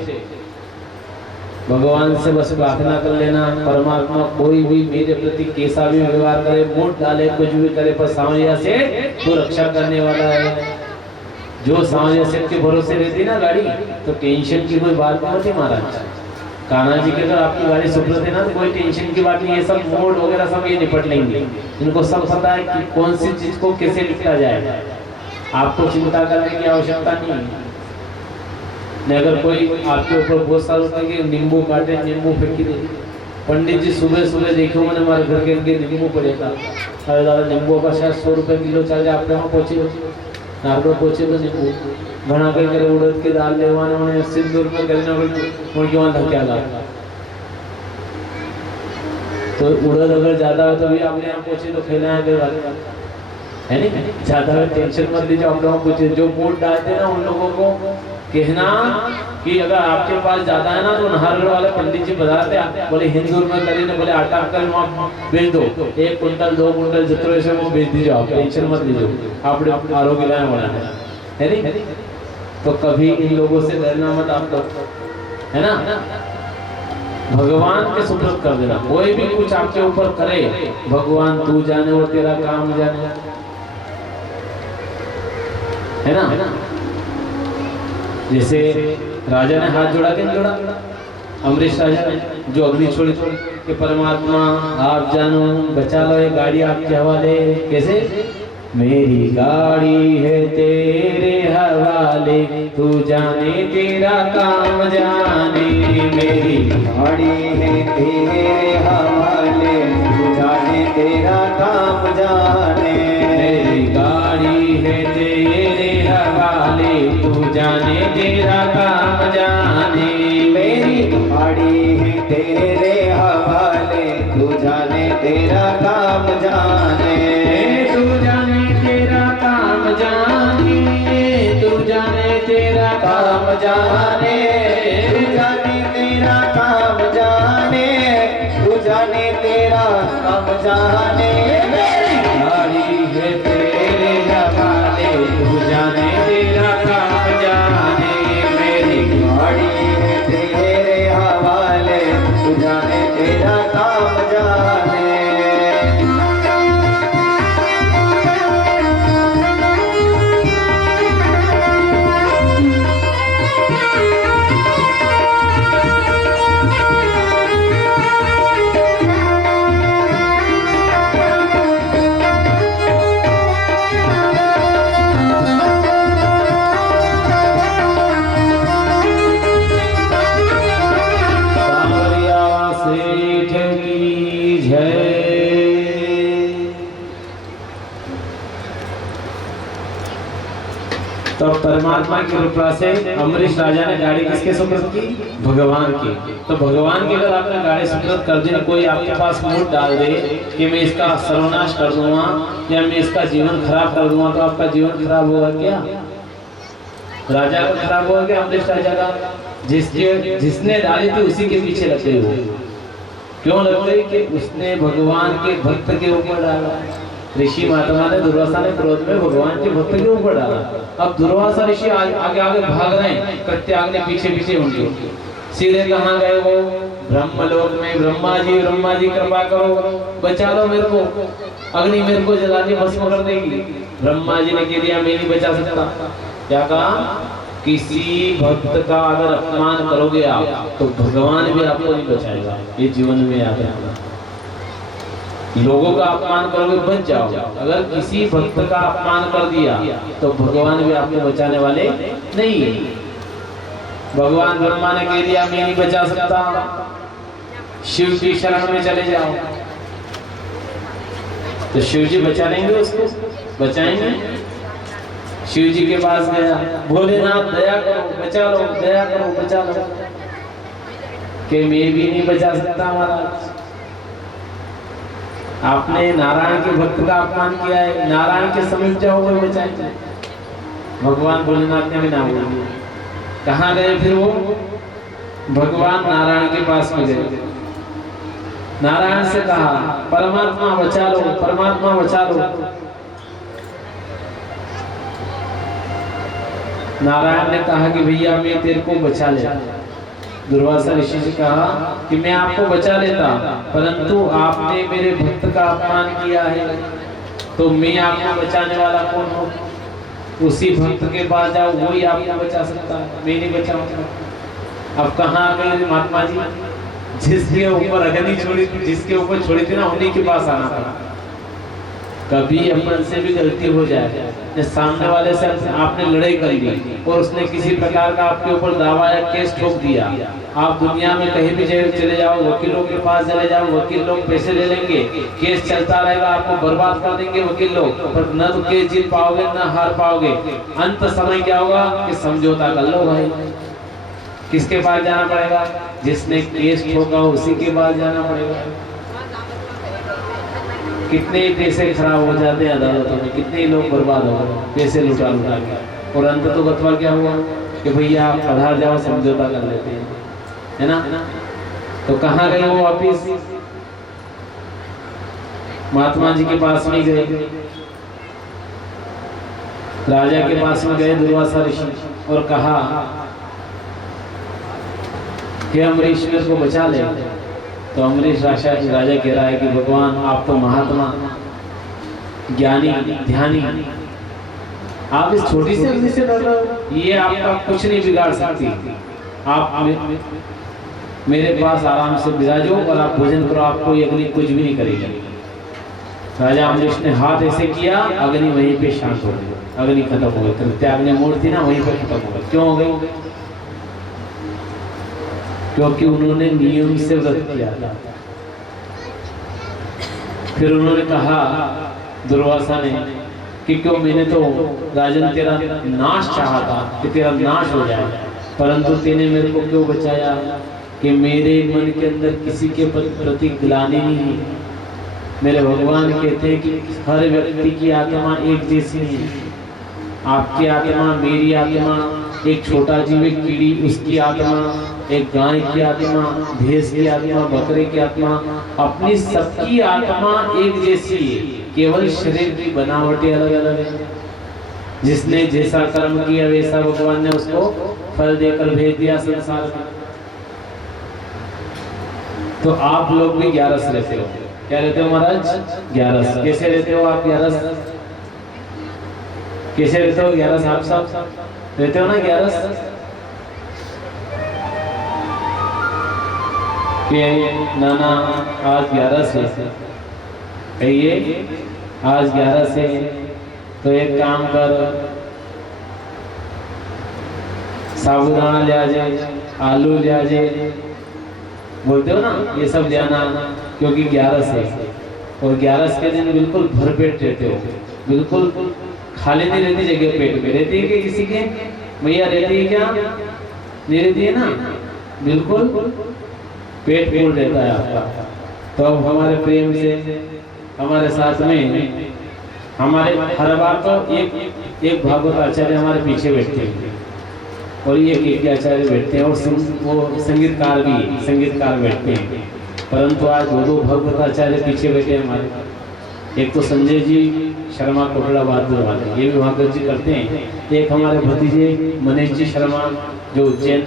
भगवान से बस प्रार्थना कर लेना, परमात्मा कोई भी मेरे प्रति कैसा भी व्यवहार करे, मूड डाले, कुछ भी करे, पर सामरिया से तो रक्षा करने वाला है। जो सामरिया से के भरोसे रहती ना गाड़ी, तो टेंशन की कोई बात नहीं होती महाराज। कान्हा जी की अगर आपकी गाड़ी सुप्रत है ना तो कोई टेंशन की बात नहीं है, सब मोड वगैरह सब ये निपट लेंगे। इनको सब पता है कि कौन सी चीज को कैसे निपटा जाए, आपको चिंता करने की आवश्यकता नहीं है। अगर कोई आपके ऊपर बहुत साल होता है कि नींबू काटे, नींबू फेंकी दे। पंडित जी सुबह सुबह देखो मैंने हमारे घर के इनके नींबू पड़े था, अरे दादा नींबू का शायद 100 रुपये किलो चल जाए, अपने वहाँ पहुँचे नारगढ़ पहुँचे तो नींबू घना करके उड़द की दाल लेवाने उन्हें सिंदूर में करना उनके वहाँ धक्या ला। तो उड़द अगर ज्यादा हो तो भी आपने यहाँ पहुँचे तो खेलना है नहीं, ज्यादा टेंशन मत लीजिए। आप लोगों को जो वोट डालते ना उन लोगों को कहना कि अगर आपके पास ज्यादा है ना तो नाहरगढ़ वाले पंडित जी बताते हैं, बोले हिंदू में करें ना, बोले आटा कर वहाँ बेच दो, 1 कुंटल 2 कुंटल जितने से वो बेच दीजिए, आप टेंशन मत लीजिए, आप आरोग्य लाए होना है नहीं। तो कभी इन लोगों से डरना मत आप लोग, है ना। भगवान के सुपुर्द कर देना, कोई भी कुछ आपके ऊपर करे, भगवान तू जाने और तेरा काम जाने, है ना। जैसे राजा ने हाथ जोड़ा के जोड़ा, अम्बरीश राजा ने जो अग्नि छोड़ी कि परमात्मा आप जानो, बचा लो, ये गाड़ी आपके हवाले। कैसे? मेरी गाड़ी है तेरे हवाले, तू जाने तेरा काम जाने। मेरी गाड़ी है तेरे हवाले, तू जाने तेरा काम जाने। मेरी गाड़ी है तेरे हवाले, तू जाने तेरा काम जाने। मेरी गाड़ी है तेरे हवाले, तू जाने तेरा काम जाने। तू जाने तेरा काम जाने, तू काम जाने, तू जाने तेरा काम जाने, तू जाने तेरा काम जाने। मेरी गाड़ी है तेरे हवाले, तू जाने तेरा काम जाने। मेरी गाड़ी है तेरे हवाले, तू जाने तेरा काम जाने। तो परमात्मा की कृपा से अमरीश राजा ने गाड़ी किसके सुपुर्द की? भगवान की। तो भगवान की अगर आपने गाड़ी सुपुर्द कर दी, कोई आपके पास मूड डाल दे कि मैं इसका सर्वनाश कर दूंगा या मैं इसका जीवन खराब कर दूंगा, तो आपका जीवन खराब होगा क्या? राजा का खराब होगा क्या? अमरीश राजा का? जिसने डाली थी उसी के पीछे लगे हो। क्यों लगे? कि उसने भगवान के भक्त के ऊपर डाला। ऋषि महात्मा ने, दुर्वासा ने क्रोध में भगवान के भक्त के ऊपर डाला। अब दुर्वासा ऋषि आगे आगे भाग रहे हैं, प्रत्याग ने पीछे पीछे उनके। सीधे कहाँ गए वो? ब्रह्मलोक में। ब्रह्मा जी कृपा करो, बचा लो मेरे को, अग्नि मेरे को जलानी भस्म कर देगी। ब्रह्मा जी ने कह दिया मैं नहीं बचा सकता। क्या कहा? किसी भक्त का अगर अपमान करोगे आप, तो भगवान भी आपको नहीं बचाएगा। ये जीवन में याद रखना। लोगों का अपमान करोगे बच जाओ, अगर किसी भक्त का अपमान कर दिया तो भगवान भी आपको बचाने वाले नहीं है। भगवान ब्रह्मा ने कह दिया मैं नहीं बचा सकता, शिव की शरण में चले जाओ। तो शिव जी बचा लेंगे उसको? बचाएंगे? शिव जी के पास गया, भोलेनाथ दया करो, बचा लो, दया करो, बचा लो। कि मैं भी नहीं बचा सकता महाराज। आपने नारायण के भक्त का अपमान किया है, नारायण के समीप जाओगे बचाएंगे। भगवान भोलेनाथ ने भी ना बोल दिया। कहाँ गए फिर वो? भगवान नारायण के पास में गए। नारायण से कहा परमात्मा बचा लो, परमात्मा बचा लो। नारायण ने कहा कि भैया मैं तेरे को बचा ले। दुर्वासा ऋषि से कहा कि मैं आपको बचा लेता, परंतु आपने मेरे भक्त का अपमान किया है, तो मैं आपको बचाने वाला कौन हूँ? उसी भक्त के पास जाओ, वही आपको बचा सकता है, मैं नहीं बचाऊंगा। अब कहाँ आ गए महात्मा जी? जिसके ऊपर अग्नि छोड़ी, जिसके ऊपर छोड़ी थी ना, उन्हीं के पास आना पड़ा। कभी अपन से भी गलती हो जाए, सामने वाले से आपने लड़ाई कर ली और उसने किसी प्रकार का आपके ऊपर दावा या केस ठोक दिया, आप दुनिया में कहीं भी चले जाओ, वकीलों के पास चले जाओ, वकील लोग पैसे ले लेंगे, केस चलता रहेगा, आपको बर्बाद कर देंगे वकील लोग, पर न तो केस जीत पाओगे न हार पाओगे। अंत समय क्या होगा कि समझौता कर लो भाई। किसके पास जाना पड़ेगा? जिसने केस ठोका उसी के पास जाना पड़ेगा। कितने पैसे खराब हो जाते हैं अदालतों में, कितने लोग बर्बाद हो गए पैसे लुटा लुटा के, और अंत तो गतवा क्या हुआ कि भैया आप आधार जाओ, समझौता कर लेते हैं, है ना? तो कहाँ गए वो वापिस? महात्मा जी के पास में गए, राजा के पास में गए दुर्वासा ऋषि, और कहा कि अमरीश मेरे को बचा ले। तो अमरीश राजा कह रहा है कि भगवान आप तो महात्मा, ज्ञानी, ध्यानी, आप इस छोटी सी अग्नि से डर रहे हो, ये आपका कुछ नहीं बिगाड़ सकती। आप मेरे पास आराम से विराजो और आप भोजन करो, आपको ये अग्नि कुछ भी नहीं करेगी। राजा अमरीश ने हाथ ऐसे किया, अग्नि वहीं पे शांत हो गई, अग्नि खत्म हो गई। त्यागने मूर्ति ना वहीं पर खत्म हो गई। क्यों हो गई? क्योंकि उन्होंने नियम से व्रत किया था। फिर उन्होंने कहा दुर्वासा ने कि क्यों, मैंने तो राजन तेरा नाश चाहा था कि तेरा नाश हो जाए, परंतु तेने मेरे को क्यों बचाया कि मेरे मन के अंदर किसी के प्रति ग्लानि नहीं। मेरे भगवान कहते हैं कि हर व्यक्ति की आत्मा एक जैसी है। आपकी आत्मा, मेरी आत्मा, एक छोटा जीव, एक कीड़ी, उसकी आत्मा, एक गाय की आत्मा, भैंस की आत्मा, बकरे की आत्मा, अपनी सबकी आत्मा एक जैसी है, केवल शरीर की बनावटें अलग अलग है। जिसने जैसा कर्म किया वैसा भगवान ने उसको फल देकर भेज दिया संसार में। तो आप लोग भी 11 रहते हो। क्या रहते हो महाराज? 11। कैसे रहते हो आप 11? कैसे रहते हो 11? आप सब रहते हो ना 11? नाना आज 11 से कहिए, आज 11 से तो एक काम कर, साबुदाना ले आ जाए, आलू ले आ जाए, बोलते हो ना, ये सब ले आना, क्योंकि 11 से, और 11 के दिन बिल्कुल भरपेट रहते हो, बिल्कुल खाली नहीं रहती जगह पेट में। रहती है कि किसी के मैया रहती है क्या? नहीं रहती है ना, बिल्कुल पेट फूल रहता है आपका। तो अब हमारे प्रेम से हमारे साथ में हमारे हर बार तो एक भागवत आचार्य हमारे पीछे बैठते हैं और एक आचार्य बैठते हैं, और वो संगीतकार बैठते हैं। परंतु आज दो भागवत आचार्य पीछे बैठे हैं हमारे। एक तो संजय जी शर्मा कोटला बहादुर वाले, ये भी भागवत जी करते हैं। एक हमारे भतीजे मनीष जी शर्मा जो उज्जैन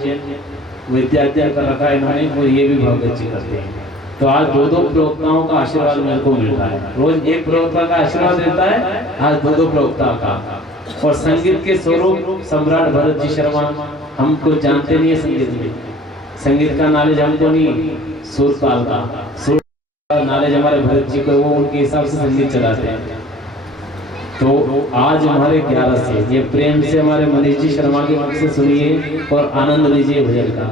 विद्यार्थी कर रखा है इन्होंने, और ये भी भागवत जी करते हैं। तो आज दो प्रवक्ताओं का आशीर्वाद मेरे को मिल रहा है। रोज एक प्रवक्ता का आशीर्वाद रहता है, आज दो प्रवक्ता का। और संगीत के स्वरूप सम्राट भरत जी शर्मा, हमको जानते नहीं है संगीत में, संगीत का नॉलेज हमको नहीं, सुर ताल का सुर नॉलेज हमारे भरत जी को, वो उनके हिसाब से संगीत चलाते हैं। तो आज हमारे 11 से ये प्रेम से हमारे मनीष जी शर्मा के मुख से सुनिए और आनंद लीजिए भजन का।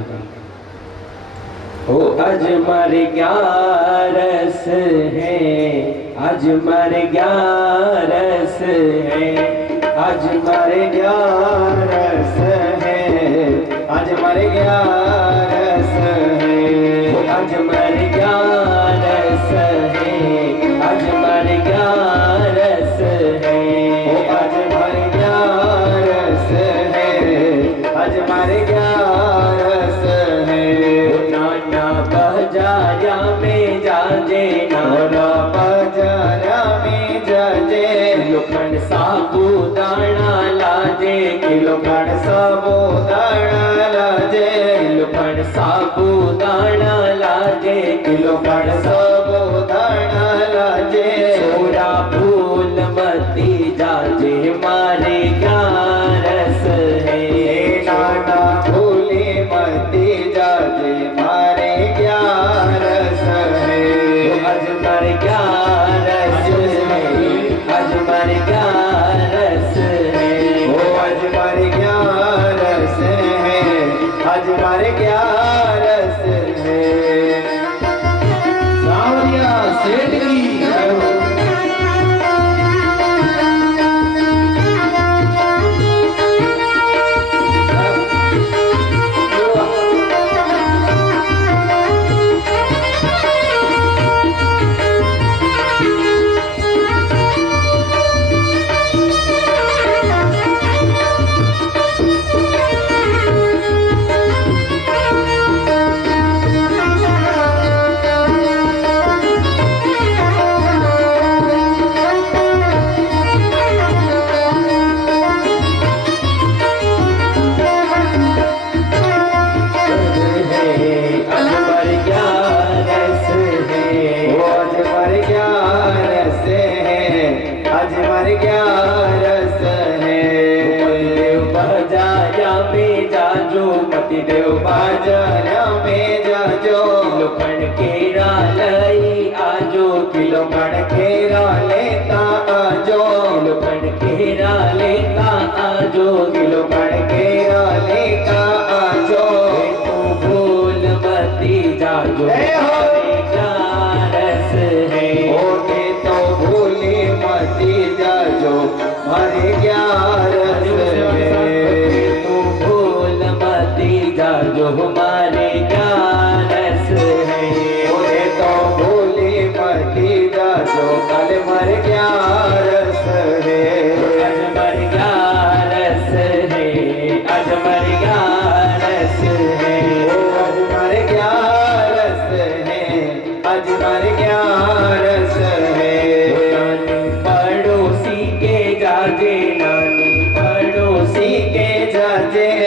ओ आज हमारे 11 है, आज हमारे 11 है, आज हमारे 11 है, आज हमारे 11 है, आज हमारे 11 है, आज हमारे 11 है, आज हमारे 11 है, आज हमारे 11 है। नाना बाजारा में जाजे, नाना बाजारा में जाजे, लोखंड साबुदाना लाजे, लोखंड साबुदाना लाजे, लोखंड साबुदाना लाजे, लोखंड साबुदाना लाजे, छोरा फूल मती जाजे मारे 11 है, नाना फूले मती जाजे मारे 11 है, आज मारे 11 है, आज मारे 11 है, ओ आज मारे 11 है, आज मारे 11 है। सावरिया सेठ की देव बाजारा में जाजो, लोखंड केरा लई आजो, लोखंड केरा लेता आजो, लोखंड केरा लेता आजो, लोखंड केरा लेता आजो, तू भूल मती जाजो मारे 11 है, ओके तो भूली मती जाजो मारे 11 है, तू भूल मती जाजो हमारे 11 है, ओरे तो भूली मती जाजो कल मर 11 है, आज मर 11 है, आज मर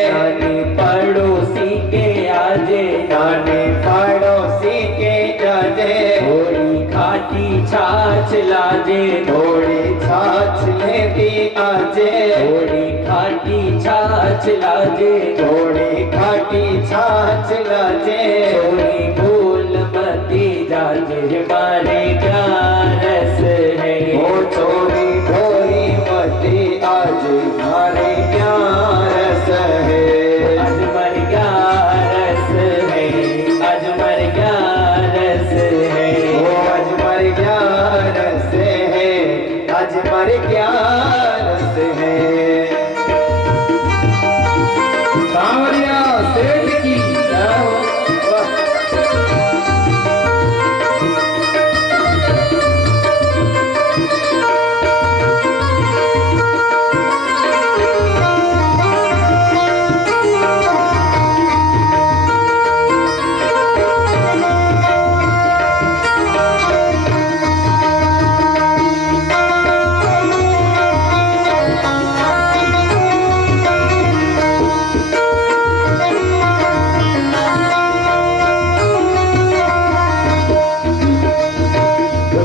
नानी पड़ोसी के आजे, नानी पड़ोसी के जाजे, थोड़ी खाटी छाछ लाजे, थोड़ी छाछ लेती आजे, थोड़ी खाटी छाछ लाजे, थोड़ी खाटी छाछ लाजे, थोड़ी भूल मती जाजे हमारे क्या रस है, वो छोरी थोड़ी मती आज हमारे क्या रस है, आज मर क्या रस है, आज मर क्या रस है, वो आज मर क्या रस है, आज मर क्या रस है। सांवरिया सेठ की जय हो।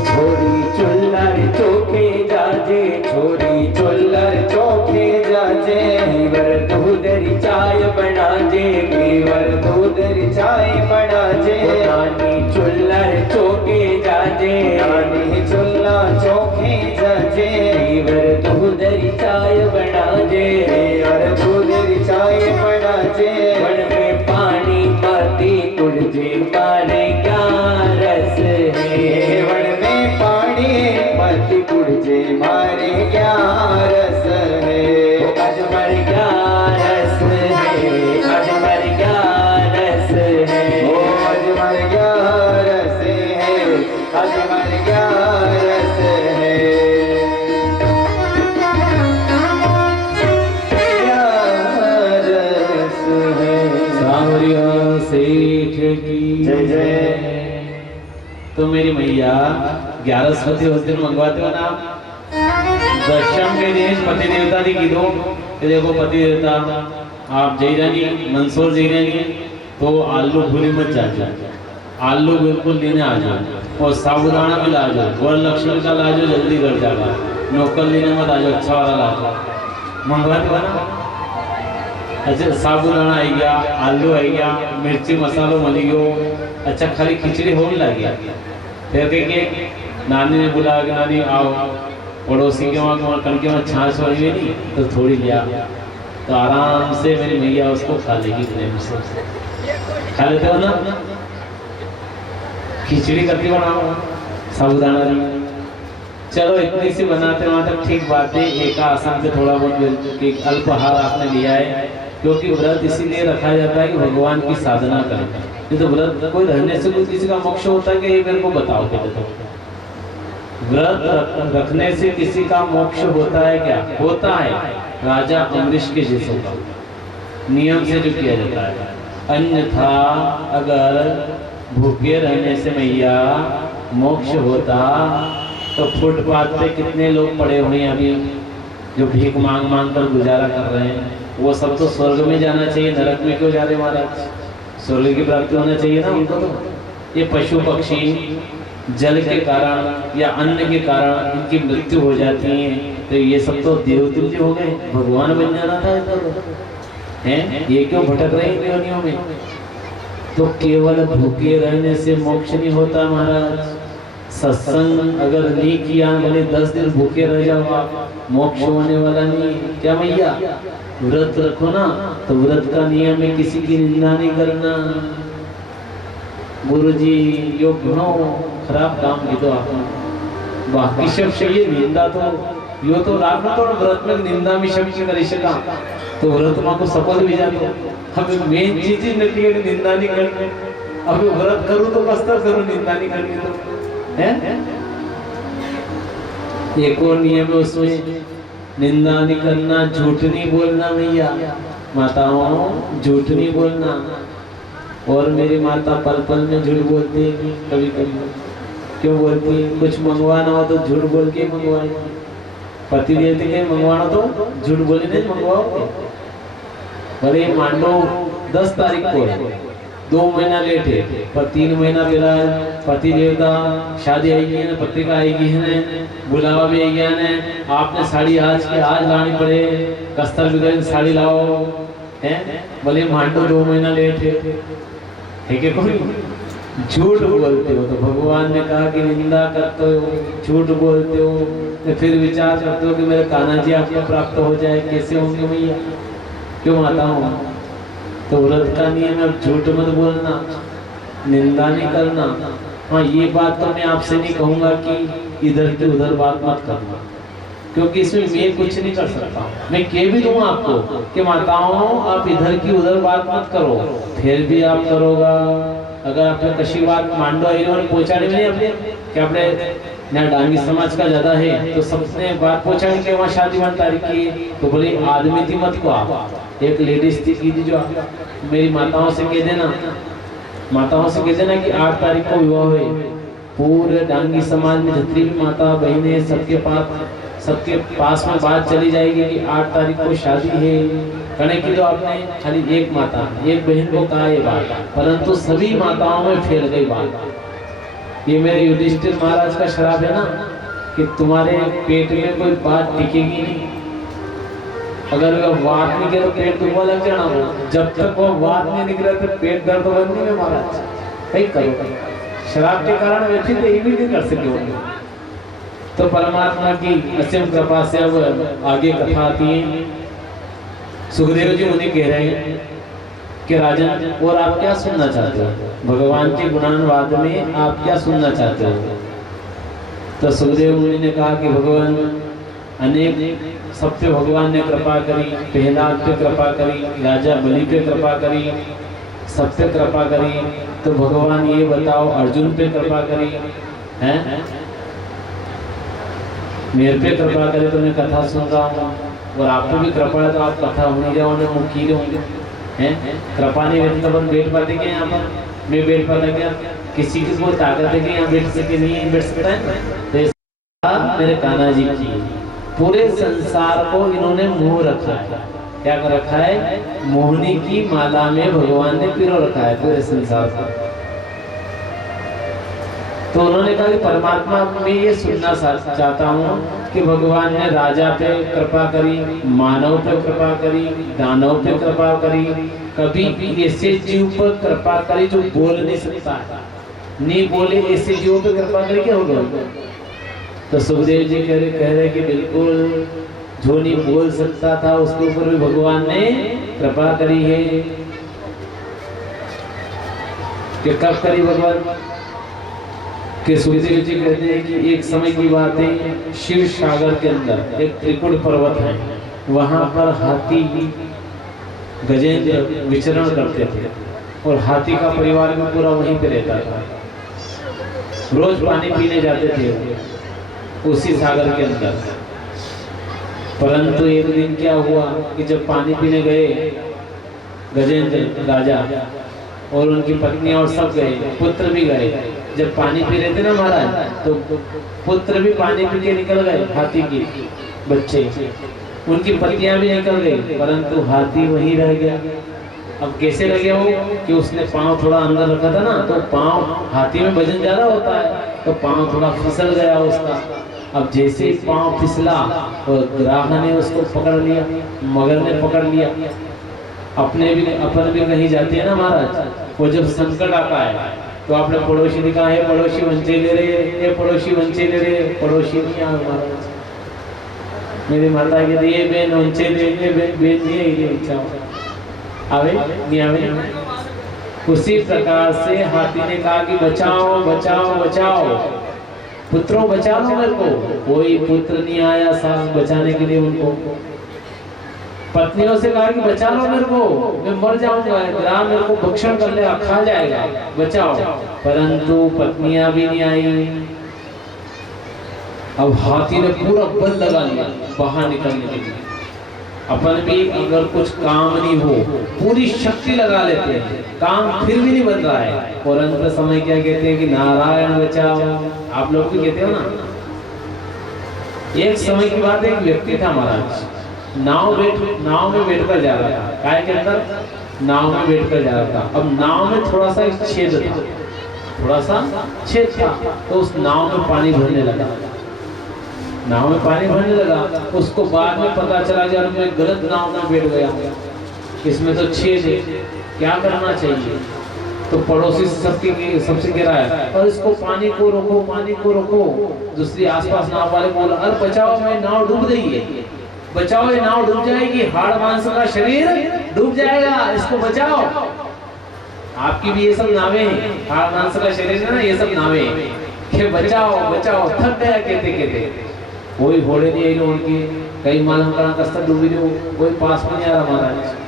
छोरी चुल्लर चोखे जाजे, छोरी चुल्लर चोखे जाजे, घीवर दूधरी चाय बना जे, घीवर दूधरी चाय बना जे, नानी चुल्लर चोखे जाजे, नानी चुल्ला चोखे जाजे, घीवर दूधरी चाय बना जे, घीवर दूधरी चाय बना जे, वन में पानी माती कुड़जे मारे क्या रस है, वन में पानी माती कुड़जे मारे क्या रस है, आज मर क्या रस है, आज मर क्या रस है, ओ आज मर क्या रस है, आज मर क्या रस है, क्या रस है। सांवरिया सेठ की जय जय। तो मेरी मैया 11 स्मृति उस दिन मंगवाते हो ना, दशम के दिन पति देवता दी कीधो कि देखो पति देवता आप जई रानी मंसूर जई रानी तो आलू भूली मत जाओ, आलू बिल्कुल लेने आ जाओ और साबुदाना भी ला जाओ, वर लक्ष्मण का ला जाओ, जल्दी कर जाएगा, नौकर लेने मत आ जाओ, अच्छा वाला ला जाओ। मंगवाते हो ना, अच्छा साबुदाना आई गया, आलू आई गया, मिर्ची मसालो मली गयो, अच्छा खाली खिचड़ी होने लगी। फिर देखिए नानी ने बुला के नानी आओ, पड़ोसी के वहाँ कणके में छाछ बनी हुई नहीं तो थोड़ी लिया, तो आराम से मेरी मैया उसको खा लेगी, प्रेम से खा लेते हो ना। खिचड़ी करके बनाओ साबुदाना दी, चलो इतनी सी बनाते वहाँ तक ठीक बात है, एक आसान से थोड़ा बहुत एक अल्पाहार आपने लिया है, क्योंकि व्रत इसीलिए रखा जाता है कि भगवान की साधना करें। नहीं तो व्रत कोई रहने से कोई किसी का मोक्ष होता है कि ये मेरे को बताओ क्या बताओ। व्रत रखने से किसी का मोक्ष होता है क्या? होता है, राजा अमरीश के जैसों का नियम से जो किया जाता है। अन्यथा अगर भूखे रहने से मैया मोक्ष होता तो फुटपाथ पे कितने लोग पड़े हुए हैं अभी जो भीख मांग मांग कर गुजारा कर रहे हैं, वो सब तो स्वर्ग में जाना चाहिए, नरक में क्यों जा रहे महाराज? स्वर्ग की प्राप्ति होना चाहिए ना उनको। तो ये पशु पक्षी जल के कारण या अन्न के कारण इनकी मृत्यु हो जाती है, तो ये सब तो देवतुल्य हो गए, भगवान बन जाना था हैं, ये क्यों भटक रहे हैं योनियों में? तो केवल भूखे रहने से मोक्ष नहीं होता महाराज। सत्संग अगर नहीं किया, भले 10 दिन भूखे रह जाओ आप, मोक्ष होने वाला नहीं। क्या मैया? व्रत रखो ना, तो व्रत का नियम है किसी की निंदा नहीं करना। गुरु जी यो घणो खराब काम की तो आपने बाकी शब्द ये निंदा तो यो तो राखना तो व्रत में निंदा भी शब्द करी शका तो व्रत में को सफल भी जातो। हमें मेन चीज ही नहीं है निंदा नहीं करनी। अब व्रत करूँ तो कसता करूँ, निंदा नहीं करनी तो है। एक और नियम है उसमें, निंदा नहीं करना, झूठ नहीं बोलना मैया, माताओं झूठ नहीं बोलना। और मेरी माता पल पल में झूठ बोलती है, कभी कभी क्यों बोलती है? कुछ मंगवाना हो तो झूठ बोल के मंगवाए, पति देवते के मंगवाना तो झूठ बोले नहीं मंगवाओगे। भले मांडो 10 तारीख को है, 2 महीना लेट है, पर 3 महीना पहला पति देवता शादी आएगी है, पत्रिका आएगी है, बुलावा भी आएगी है, आपने साड़ी आज की आज लानी पड़े, कस्तर भी साड़ी लाओ है, भले मांडो 2 महीना लेट है कि कोई झूठ बोलते हो तो भगवान ने कहा कि निंदा करते हो, झूठ बोलते हो तो फिर विचार करते हो कि मेरे कान्हा जी आपको प्राप्त हो जाए, कैसे होंगे भैया, क्यों आता हूँ। तो व्रत का नियम है झूठ मत बोलना, निंदा नहीं करना। हाँ, ये बात तो मैं आपसे नहीं कहूंगा कि इधर की उधर बात मत करना, क्योंकि इसमें मैं कुछ नहीं कर सकता। मैं कह भी दूंगा आपको कि माताओं आप इधर की उधर बात मत करो, फिर भी आप करोगा। अगर आपने कशी बात मांडो पहुंचाने में अपने कि अपने यहाँ डांगी समाज का ज्यादा है तो सबने बात पहुंचाने के वहाँ शादी 1 तारीख की, तो बोले आदमी थी मत को आप, एक लेडीज थी की थी जो मेरी माताओं से कह देना, माताओं से कह देना कि 8 तारीख को विवाह हुए, पूरे डांगी समाज में जितनी भी माता बहनें सबके पास में बात चली जाएगी कि 8 तारीख को शादी है। कहने की तो आपने खाली एक माता एक बहन को कहा ये बात, परंतु सभी माताओं में फैल गई बात। ये मेरे युधिष्ठिर महाराज का श्राप है ना कि तुम्हारे पेट में कोई बात टिकेगी नहीं, अगर वह बात नहीं करे तो पेट दुखा लग जाना हो, जब तक वो बात नहीं निकले तो पेट दर्द बंद नहीं है महाराज, कहीं करो श्राप के कारण व्यक्ति तो ये भी नहीं कर सके होंगे। तो परमात्मा की असीम कृपा से अब आगे कथा आती है। सुखदेव जी मुनि कह रहे हैं कि राजन और आप क्या सुनना चाहते हो, भगवान के गुणानुवाद में आप क्या सुनना चाहते हो। तो सुखदेव मुनि ने कहा कि भगवान अनेक सब पे भगवान ने कृपा करी, प्रहलाद पे कृपा करी, राजा बलि पे कृपा करी, सब पे कृपा करी, तो भगवान ये बताओ अर्जुन पे कृपा करी हैं, मेरे पे कृपा करे तो मैं कथा सुन रहा हूँ, और आप पे भी कृपा है तो आप कथा होने जाओगे मुखी होंगे हैं। कृपा नहीं रहती तो अपन बैठ पाते क्या यहाँ पर, मैं बैठ पाता क्या, किसी की कोई ताकत है कि यहाँ बैठ सके, नहीं बैठ सकता है। तो मेरे कान्हा जी की पूरे संसार को इन्होंने मोह रखा है, क्या कर रखा है, मोहनी की माला में भगवान ने पिरो रखा है पूरे संसार को। तो उन्होंने कहा कि परमात्मा में ये सुनना चाहता हूँ कि भगवान ने राजा पे कृपा करी, मानव पे कृपा करी, दानव पे कृपा करी, कभी भी ऐसे जीव पर कृपा करी जो बोल नहीं सकता है, नहीं बोले ऐसे जीवों पे कृपा करी क्या होगा। तो सुखदेव जी कह रहे कि बिल्कुल जो नहीं बोल सकता था उसके ऊपर भी भगवान ने कृपा करी है। कि कब करी भगवान, कि सुखदेव जी कहते हैं कि एक समय की बात है, शिव सागर के अंदर एक त्रिकुट पर्वत है, वहां पर हाथी गजेंद्र विचरण करते थे और हाथी का परिवार में पूरा वहीं पे रहता था, रोज पानी पीने जाते थे उसी सागर के अंदर। परंतु एक दिन क्या हुआ कि जब पानी पीने गए गजेंद्र राजा और उनकी पत्नी और सब गए, पुत्र भी गए, जब पानी पी रहे थे ना महाराज तो पुत्र भी पानी पी के निकल गए, हाथी की बच्चे, उनकी पत्नियां भी निकल गई, परंतु हाथी वहीं रह गया। अब कैसे रह गया वो कि उसने पांव थोड़ा अंदर रखा था ना, तो पांव हाथी में वजन ज्यादा होता है तो पांव थोड़ा फिसल गया उसका। अब जैसे ही पांव फिसला और ग्राह ने उसको पकड़ लिया, मगर ने पकड़ लिया। अपन भी कहीं जाते हैं ना महाराज, वो जब संकट आता है तो आपने पड़ोसी ने कहा है पड़ोसी वंचे ले रहे, ये पड़ोसी वंचे ले रहे, पड़ोसी नहीं आए महाराज। मेरी माता कहती है बेन वंचे ले, बेन नहीं है, आवे नहीं आवे। उसी प्रकार से हाथी ने कहा कि बचाओ बचाओ बचाओ, पुत्रों बचा लो मेरे को। कोई पुत्र नहीं आया साथ बचाने के लिए उनको। पत्नियों से कहा कि बचा लो मेरे को, मैं मर जाऊंगा, ग्राम मेरे को भक्षण कर लेगा, खा जाएगा, बचाओ। परंतु पत्नियां भी नहीं आई। अब हाथी ने पूरा बल लगा लिया बाहर निकलने के लिए। अपन भी अगर कुछ काम नहीं हो पूरी शक्ति लगा लेते हैं, काम फिर भी नहीं बन रहा है। और अंत समय क्या कहते हैं कि नारायण बचाओ, आप लोग भी कहते हो ना। एक समय की बात है, एक व्यक्ति था महाराज, नाव में बैठकर जा रहा था। काय के अंदर? नाव में बैठकर जा रहा था। अब नाव में थोड़ा सा एक छेद था, तो उस नाव में पानी भरने लगा। उसको बाद में पता चला कि मैं गलत नाव में बैठ गया, इसमें तो छेद है, क्या करना चाहिए? तो पड़ोसी सबसे गिराया और इसको पानी को रोको। दूसरी आसपास नाव वाले बोला, अरे बचाओ, मैं नाव डूब रही है, बचाओ, ये नाव डूब जाएगी, हाड़ मांस का शरीर डूब जाएगा, इसको बचाओ। आपकी भी ये सब नावें हैं, हाड़ मांस का शरीर है ना, ये सब नावें हैं, बचाओ। थक गया कहते कोई घोड़े नहीं आई उनकी, कई मालूम करा कस्ता डूबी जो, कोई पास में नहीं आ रहा महाराज।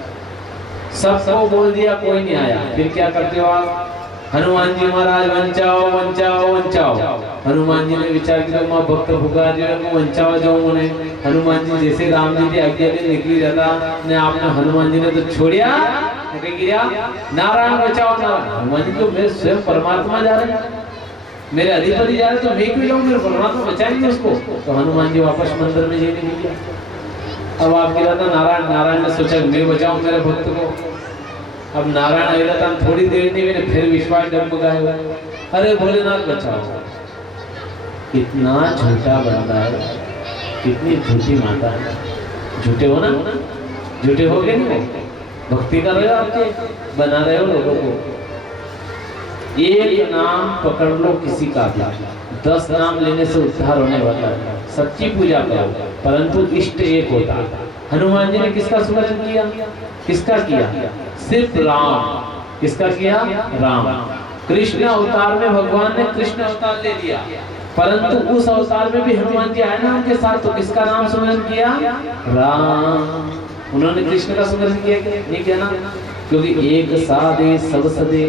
सबको बोल दिया, कोई नहीं आया। फिर क्या करते हो आप? हनुमान जी महाराज वंचाओ। हनुमान जी ने विचार किया, मां भक्त पुकार जो है वो वंचाओ जाऊं उन्हें। हनुमान जी जैसे राम जी की आज्ञा में निकली जाता ने आपने, हनुमान जी ने तो छोड़िया, नारायण बचाओ नारायण। हनुमान जी तो मेरे स्वयं परमात्मा जा रहे हैं, मेरे अधिपति जा रहे, तो मैं क्यों जाऊं, मेरे परमात्मा बचाएंगे उसको। तो हनुमान जी वापस मंदिर में जाने लगे। अब आप गिरा था नारायण ने सोचा मैं बचाऊं मेरे भक्त को। अब नारायण आया था, थोड़ी देर नहीं, मैंने फिर विश्वास डगमगाया, अरे भोलेनाथ बचाओ। कितना झूठा बंदा है, कितनी झूठी माता है। झूठे हो ना, झूठे हो गए नहीं, भक्ति कर रहे हो, आपके बना रहे हो लोगों को। एक नाम पकड़ लो किसी का भी, 10 नाम लेने से उद्धार होने वाला है। सच्ची पूजा करो, परंतु इष्ट एक होता है। हनुमान जी ने किसका सुमिरन किया? किसका किया? सिर्फ राम। किसका किया? राम। कृष्ण अवतार में भगवान ने कृष्ण अवतार ले लिया, परंतु उस अवतार में भी हनुमान जी आए ना उनके साथ, तो किसका नाम सुमिरन किया? राम। उन्होंने कृष्ण का सुमिरन किया, नहीं किया ना? क्योंकि एक साधे सब सदे,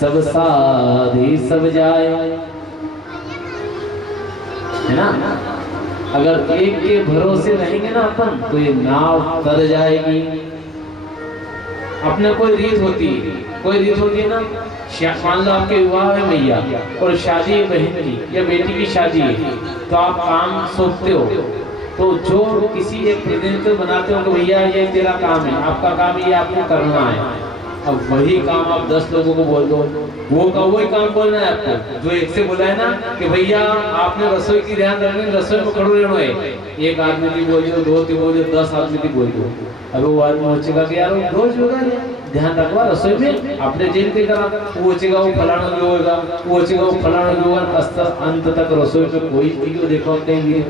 सब साधे सब जाए, है ना? अगर एक के भरोसे रहेंगे ना अपन, तो ये नाव तर जाएगी। अपने कोई रीत होती है ना, मान लो आपके विवाह है भैया और शादी है बहन की या बेटी की शादी है, तो आप काम सौंपते हो, तो जो किसी एक प्रतिनिधित्व बनाते हो कि भैया ये तेरा काम है, आपका काम ये आपको करना है। अब वही काम आप 10 लोगों को बोल दो, वही काम बोलना है आपको, जो एक से बोला है ना कि भैया आपने रसोई की ध्यान रखनी, रसोई में खड़ो रहना है। एक आदमी की बोल दो, 2 की बोल दो, 10 आदमी की बोल दो। अब वो आदमी सोचेगा कि यार रोज होगा ध्यान रखवा रसोई में, आपने जेल के करा, वो सोचेगा वो फलाना जो होगा, वो सोचेगा वो फलाना जो होगा, अंत तक रसोई में कोई वीडियो देखो कहीं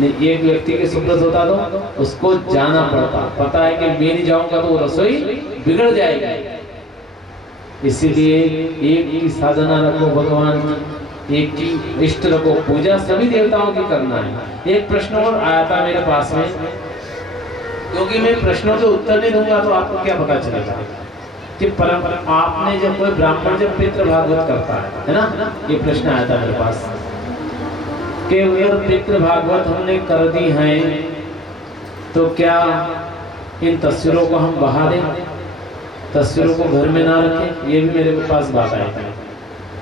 नहीं। एक व्यक्ति के सुब्रत होता तो उसको जाना पड़ता, पता है कि मैं नहीं जाऊंगा तो वो रसोई बिगड़ जाएगी। इसीलिए एक की साधना रखो भगवान की, एक की इष्ट रखो, पूजा सभी देवताओं की करना है। एक प्रश्न और आया था मेरे पास में, क्योंकि मैं प्रश्नों के उत्तर नहीं दूंगा तो आपको क्या पता चलेगा कि परंपरा आपने जब कोई ब्राह्मण जब पितृ भागवत करता है ना, ये प्रश्न आया था मेरे पास कि अगर पितृ भागवत हमने कर दी है तो क्या इन तस्वीरों को हम बहा दें, तस्वीरों को घर में ना रखें? ये भी मेरे पास बात आई थी।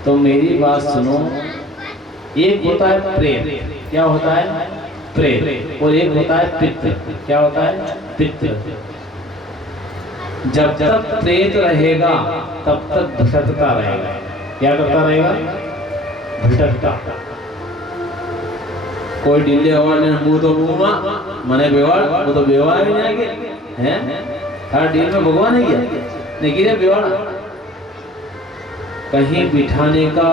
तो मेरी बात सुनो, एक होता है प्रेत, क्या होता है? प्रेत। और एक होता है पितृ, क्या होता है? पितृ। जब तक प्रेत रहेगा तब तक भटकता रहेगा। क्या करता रहेगा? भटकता। कोई ढीले अवार्ड ने मुंह तो मुंह मने बेवाड़, वो तो बेवाड़ ही नहीं हैं, हर डील में भगवान है क्या? नहीं गिरे बेवाड़। कहीं बिठाने का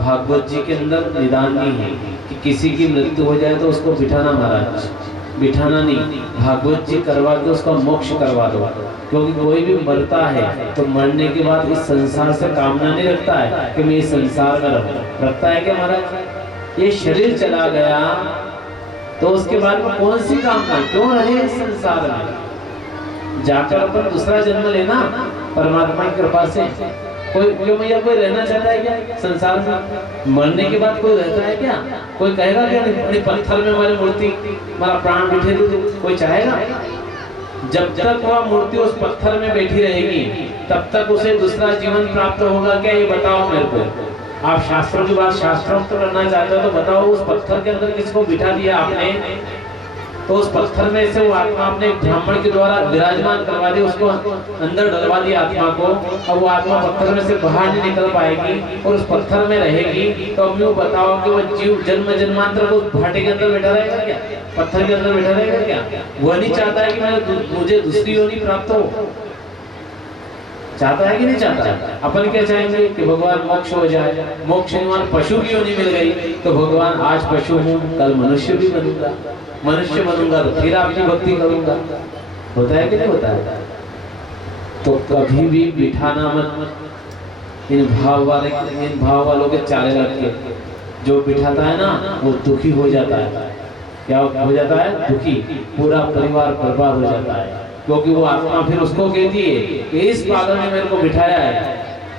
भागवत जी के अंदर निदान नहीं है कि किसी की मृत्यु हो जाए तो उसको बिठाना, महाराज बिठाना नहीं, भागवत जी करवा के उसका मोक्ष करवा दो। क्योंकि कोई भी मरता है तो मरने के बाद इस संसार से कामना नहीं रखता है कि मैं इस संसार में रहूं, रखता है क्या महाराज? ये शरीर चला गया तो उसके बाद में कौन सी कामना, क्यों रहे इस संसार में? जाकर अपन दूसरा जन्म लेना परमात्मा की कृपा से। कोई क्यों भैया कोई रहना चाहता है क्या संसार में? मरने के बाद कोई रहता है क्या? कोई कहेगा क्या नहीं पत्थर में हमारी मूर्ति, हमारा प्राण बिठे दे, कोई चाहेगा? जब तक वह मूर्ति उस पत्थर में बैठी रहेगी तब तक उसे दूसरा जीवन प्राप्त होगा क्या? ये बताओ मेरे को। आप शास्त्रों की बात शास्त्रों तो करना चाहते हो तो बताओ, उस पत्थर के अंदर किसको बिठा दिया आपने? तो उस पत्थर में से वो आत्मा अपने ब्राह्मण के द्वारा विराजमान करवा दी, उसको अंदर डलवा दी आत्मा को। अब वो आत्मा पत्थर में से बाहर नहीं निकल पाएगी और उस पत्थर में रहेगी। तो अब यूँ बताओ कि वो जीव जन्म जन्मांतर को भाटे के अंदर बैठा रहेगा क्या, पत्थर के अंदर बैठा रहेगा क्या? वह नहीं चाहता है कि मुझे दूसरी योनि प्राप्त हो, चाहता है कि नहीं चाहता है? अपन क्या चाहेंगे कि भगवान मोक्ष हो जाए, मोक्ष निवान पशु की योनि मिल गई तो भगवान आज पशु हूँ कल मनुष्य भी बनूंगा, मनुष्य बनूंगा तो फिर आपकी भक्ति करूंगा। होता है कि नहीं होता है? तो कभी भी बिठाना मत इन भाव वालों के चाले लग के। जो बिठाता है ना वो दुखी हो जाता है। क्या हो जाता है? दुखी, पूरा परिवार बर्बाद हो जाता है। क्योंकि वो आत्मा फिर उसको कहती है कि इस पागल ने मेरे को बिठाया है,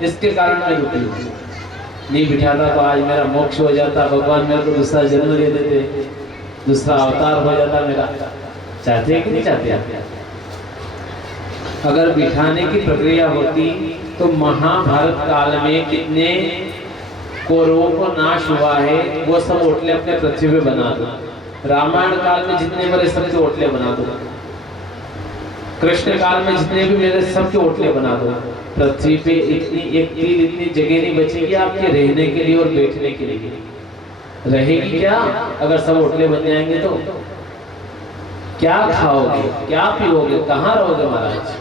इसके कारण मैं दुखी हूँ। नहीं बिठाता तो आज मेरा मोक्ष हो जाता, भगवान मेरे को दूसरा जन्म दे देते, दूसरा अवतार हो जाता मेरा। चाहते हैं कि नहीं चाहते? अगर बिठाने की प्रक्रिया होती तो महाभारत काल में कितने कौरवों को नाश हुआ है वो सब ओटले अपने पृथ्वी पे बना दो। रामायण काल में जितने मेरे सबके ओटले बना दो, कृष्ण काल में जितने भी मेरे सबके ओटले बना दो। पृथ्वी पे इतनी जगह नहीं बचेगी आपके रहने के लिए और बैठने के लिए। रहेगी क्या अगर सब ओटले बन जाएंगे? तो क्या खाओगे, क्या पीओगे, कहाँ रहोगे महाराज?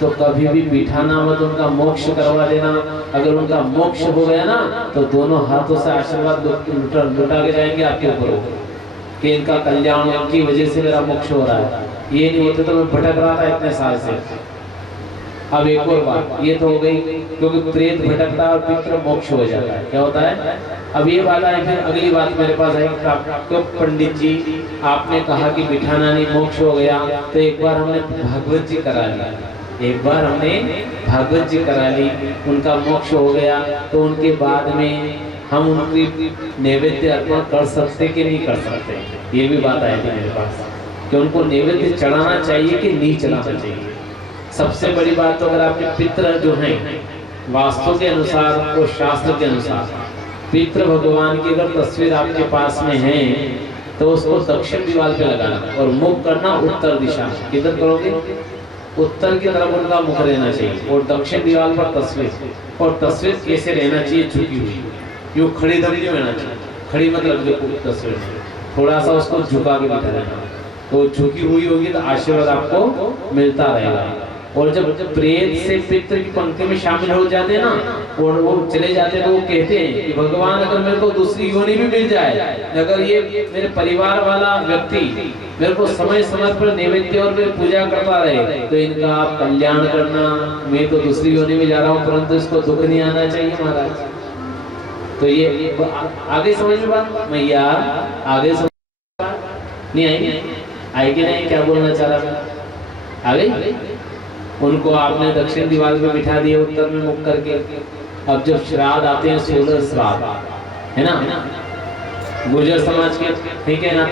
तो कभी भी बिठाना मत, उनका मोक्ष करवा देना। अगर उनका मोक्ष हो गया ना तो दोनों हाथों से आशीर्वाद लुटा के जाएंगे आपके ऊपर कि इनका कल्याण, इनकी वजह से मेरा मोक्ष हो रहा है। ये नहीं होते तो मैं भटक रहा था इतने साल से। अब एक और बात ये तो हो गई, क्योंकि प्रेत भटकता है और पितृ मोक्ष हो जाता है। क्या होता है? अब ये बात आई, फिर अगली बात मेरे पास आई, तो पंडित जी आपने कहा कि बिठाना नहीं मोक्ष हो गया, तो एक बार हमने भागवत जी करा लिया, एक बार हमने भागवत जी करा ली, उनका मोक्ष हो गया, तो उनके बाद में हम उनकी नैवेद्य अर्पण कर सकते कि नहीं कर सकते? ये भी बात आई थी मेरे पास कि उनको नैवेद्य चढ़ाना चाहिए कि नहीं चढ़ाना चाहिए। सबसे बड़ी बात तो अगर आपके पितृ जो हैं वास्तु के अनुसार और शास्त्र के अनुसार, पितृ भगवान की अगर तस्वीर आपके पास में है तो उसको दक्षिण दीवार पे लगाना और मुख करना उत्तर दिशा में। किधर करोगे? उत्तर की तरफ उनका मुख रहना चाहिए और दक्षिण दीवार पर तस्वीर। और तस्वीर कैसे रहना चाहिए? झुकी हुई, यूं खड़ी दबी नहीं रहना चाहिए। खड़ी मतलब जो तस्वीर थोड़ा सा उसको झुका के बैठा रहना, तो झुकी हुई होगी तो आशीर्वाद आपको मिलता रहेगा। और जब प्रेत से पितृ की पंक्ति में शामिल हो जाते हैं ना और वो चले जाते हैं तो वो कहते हैं कि भगवान अगर मेरे को दूसरी योनि भी मिल जाए, अगर ये मेरे परिवार वाला व्यक्ति मेरे को समय समय पर नैवेद्य और मेरी पूजा करता रहे तो इनका आप कल्याण करना। मैं तो दूसरी योनि में जा रहा हूँ परंतु इसको दुख नहीं आना चाहिए महाराज। तो ये आगे समझ में बात मैया, आगे समझ नहीं आएगी नहीं? क्या बोलना चाह रहा? आ गई? उनको आपने दक्षिण दीवार पे बिठा दिया उत्तर में मुख करके। अब जब श्राद्ध आते हैं 16 श्राद्ध है ना, गुर्जर समाज के, ठीक है ना?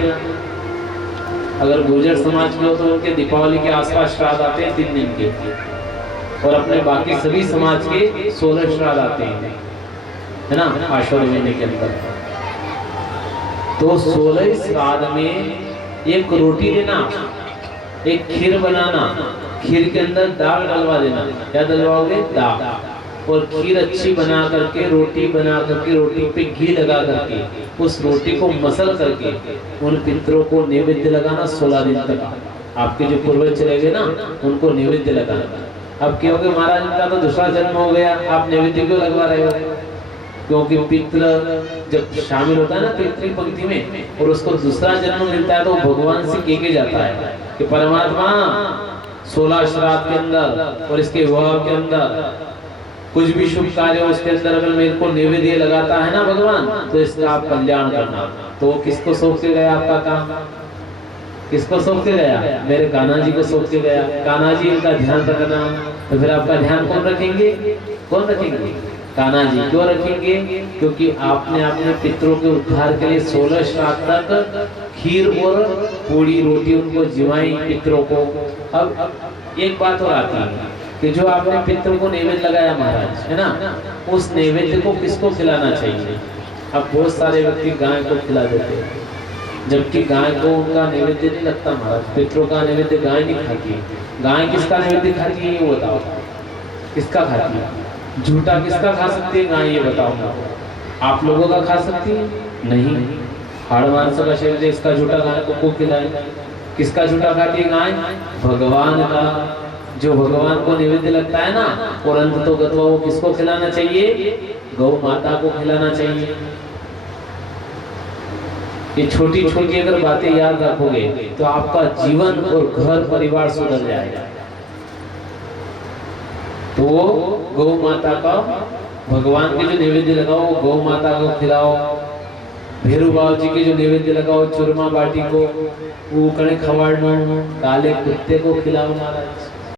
अगर गुर्जर समाज में हो तो उनके दीपावली के आसपास श्राद्ध आते हैं 3 दिन के, और अपने बाकी सभी समाज के 16 श्राद्ध आते हैं, है ना, आश्वरी महीने के अंदर। तो 16 श्राद्ध में एक रोटी देना, एक खीर बनाना, खीर के अंदर दाल डलवा देना। क्या डलवाओगे? दाल। और खीर अच्छी बना करके, रोटी बना करके, रोटी पे घी लगा करके, उस रोटी को मसल करके उन पितरों को नैवेद्य लगाना 16 दिन तक। आपके जो पूर्वज चले गए ना उनको नैवेद्य लगाना। अब कहोगे महाराज उनका तो दूसरा जन्म हो गया, आप नैवेद्य क्यों लगवा रहे हो? क्योंकि पितृ जब शामिल होता है ना पितृ पंक्ति में और उसको दूसरा जन्म मिलता है तो भगवान से कह के जाता है कि परमात्मा 16 श्राद्ध के अंदर और इसके विवाह के अंदर कुछ भी शुभ कार्य हो उसके अंदर अगर मेरे को नैवेद्य लगाता है ना भगवान तो इसका आप कल्याण करना। तो किसको सौंप के गया आपका काम? किसको सौंप के गया? मेरे कान्हा जी को सौंप के गया। कान्हा जी इनका ध्यान रखना। तो फिर आपका ध्यान कौन रखेंगे? कौन रखेंगे? कान्हा जी। क्यों रखेंगे? क्योंकि आपने अपने पितरों के उद्धार के लिए 16 श्राद्ध तक खीर और पूरी रोटी उनको जिवाई पितरों को। अब एक बात और आती है कि जो आपने पितरों को नैवेद्य लगाया महाराज, है ना, उस नैवेद्य को किसको खिलाना चाहिए? अब बहुत सारे व्यक्ति गाय को खिला देते हैं, जबकि गाय को उनका नैवेद्य नहीं लगता महाराज, पितरों का नैवेद्य गाय नहीं खाती है। गाय किसका नैवेद्य खाती है ये बताओ, किसका खाती है? झूठा किसका खा सकती है गाय ये बताओ? आप लोगों का खा सकती है? नहीं। हाड़ मांस का शरीर है, इसका झूठा गाय को खिलाए? किसका झूठा खाती है गाय? भगवान का। जो भगवान को निवेद्य लगता है ना, और अंत तो गत्वा वो किसको खिलाना चाहिए? गौ माता को खिलाना चाहिए। ये छोटी छोटी अगर बातें याद रखोगे तो आपका जीवन और घर परिवार सुधर जाएगा। तो वो गौ माता का, भगवान के जो निवेद्य लगाओ गौ माता को खिलाओ। भैरू बाबा जी के जो निवेद्य लगाओ चूरमा बाटी को, वो कड़े खवाड़ना काले कुत्ते को खिलाओ महाराज।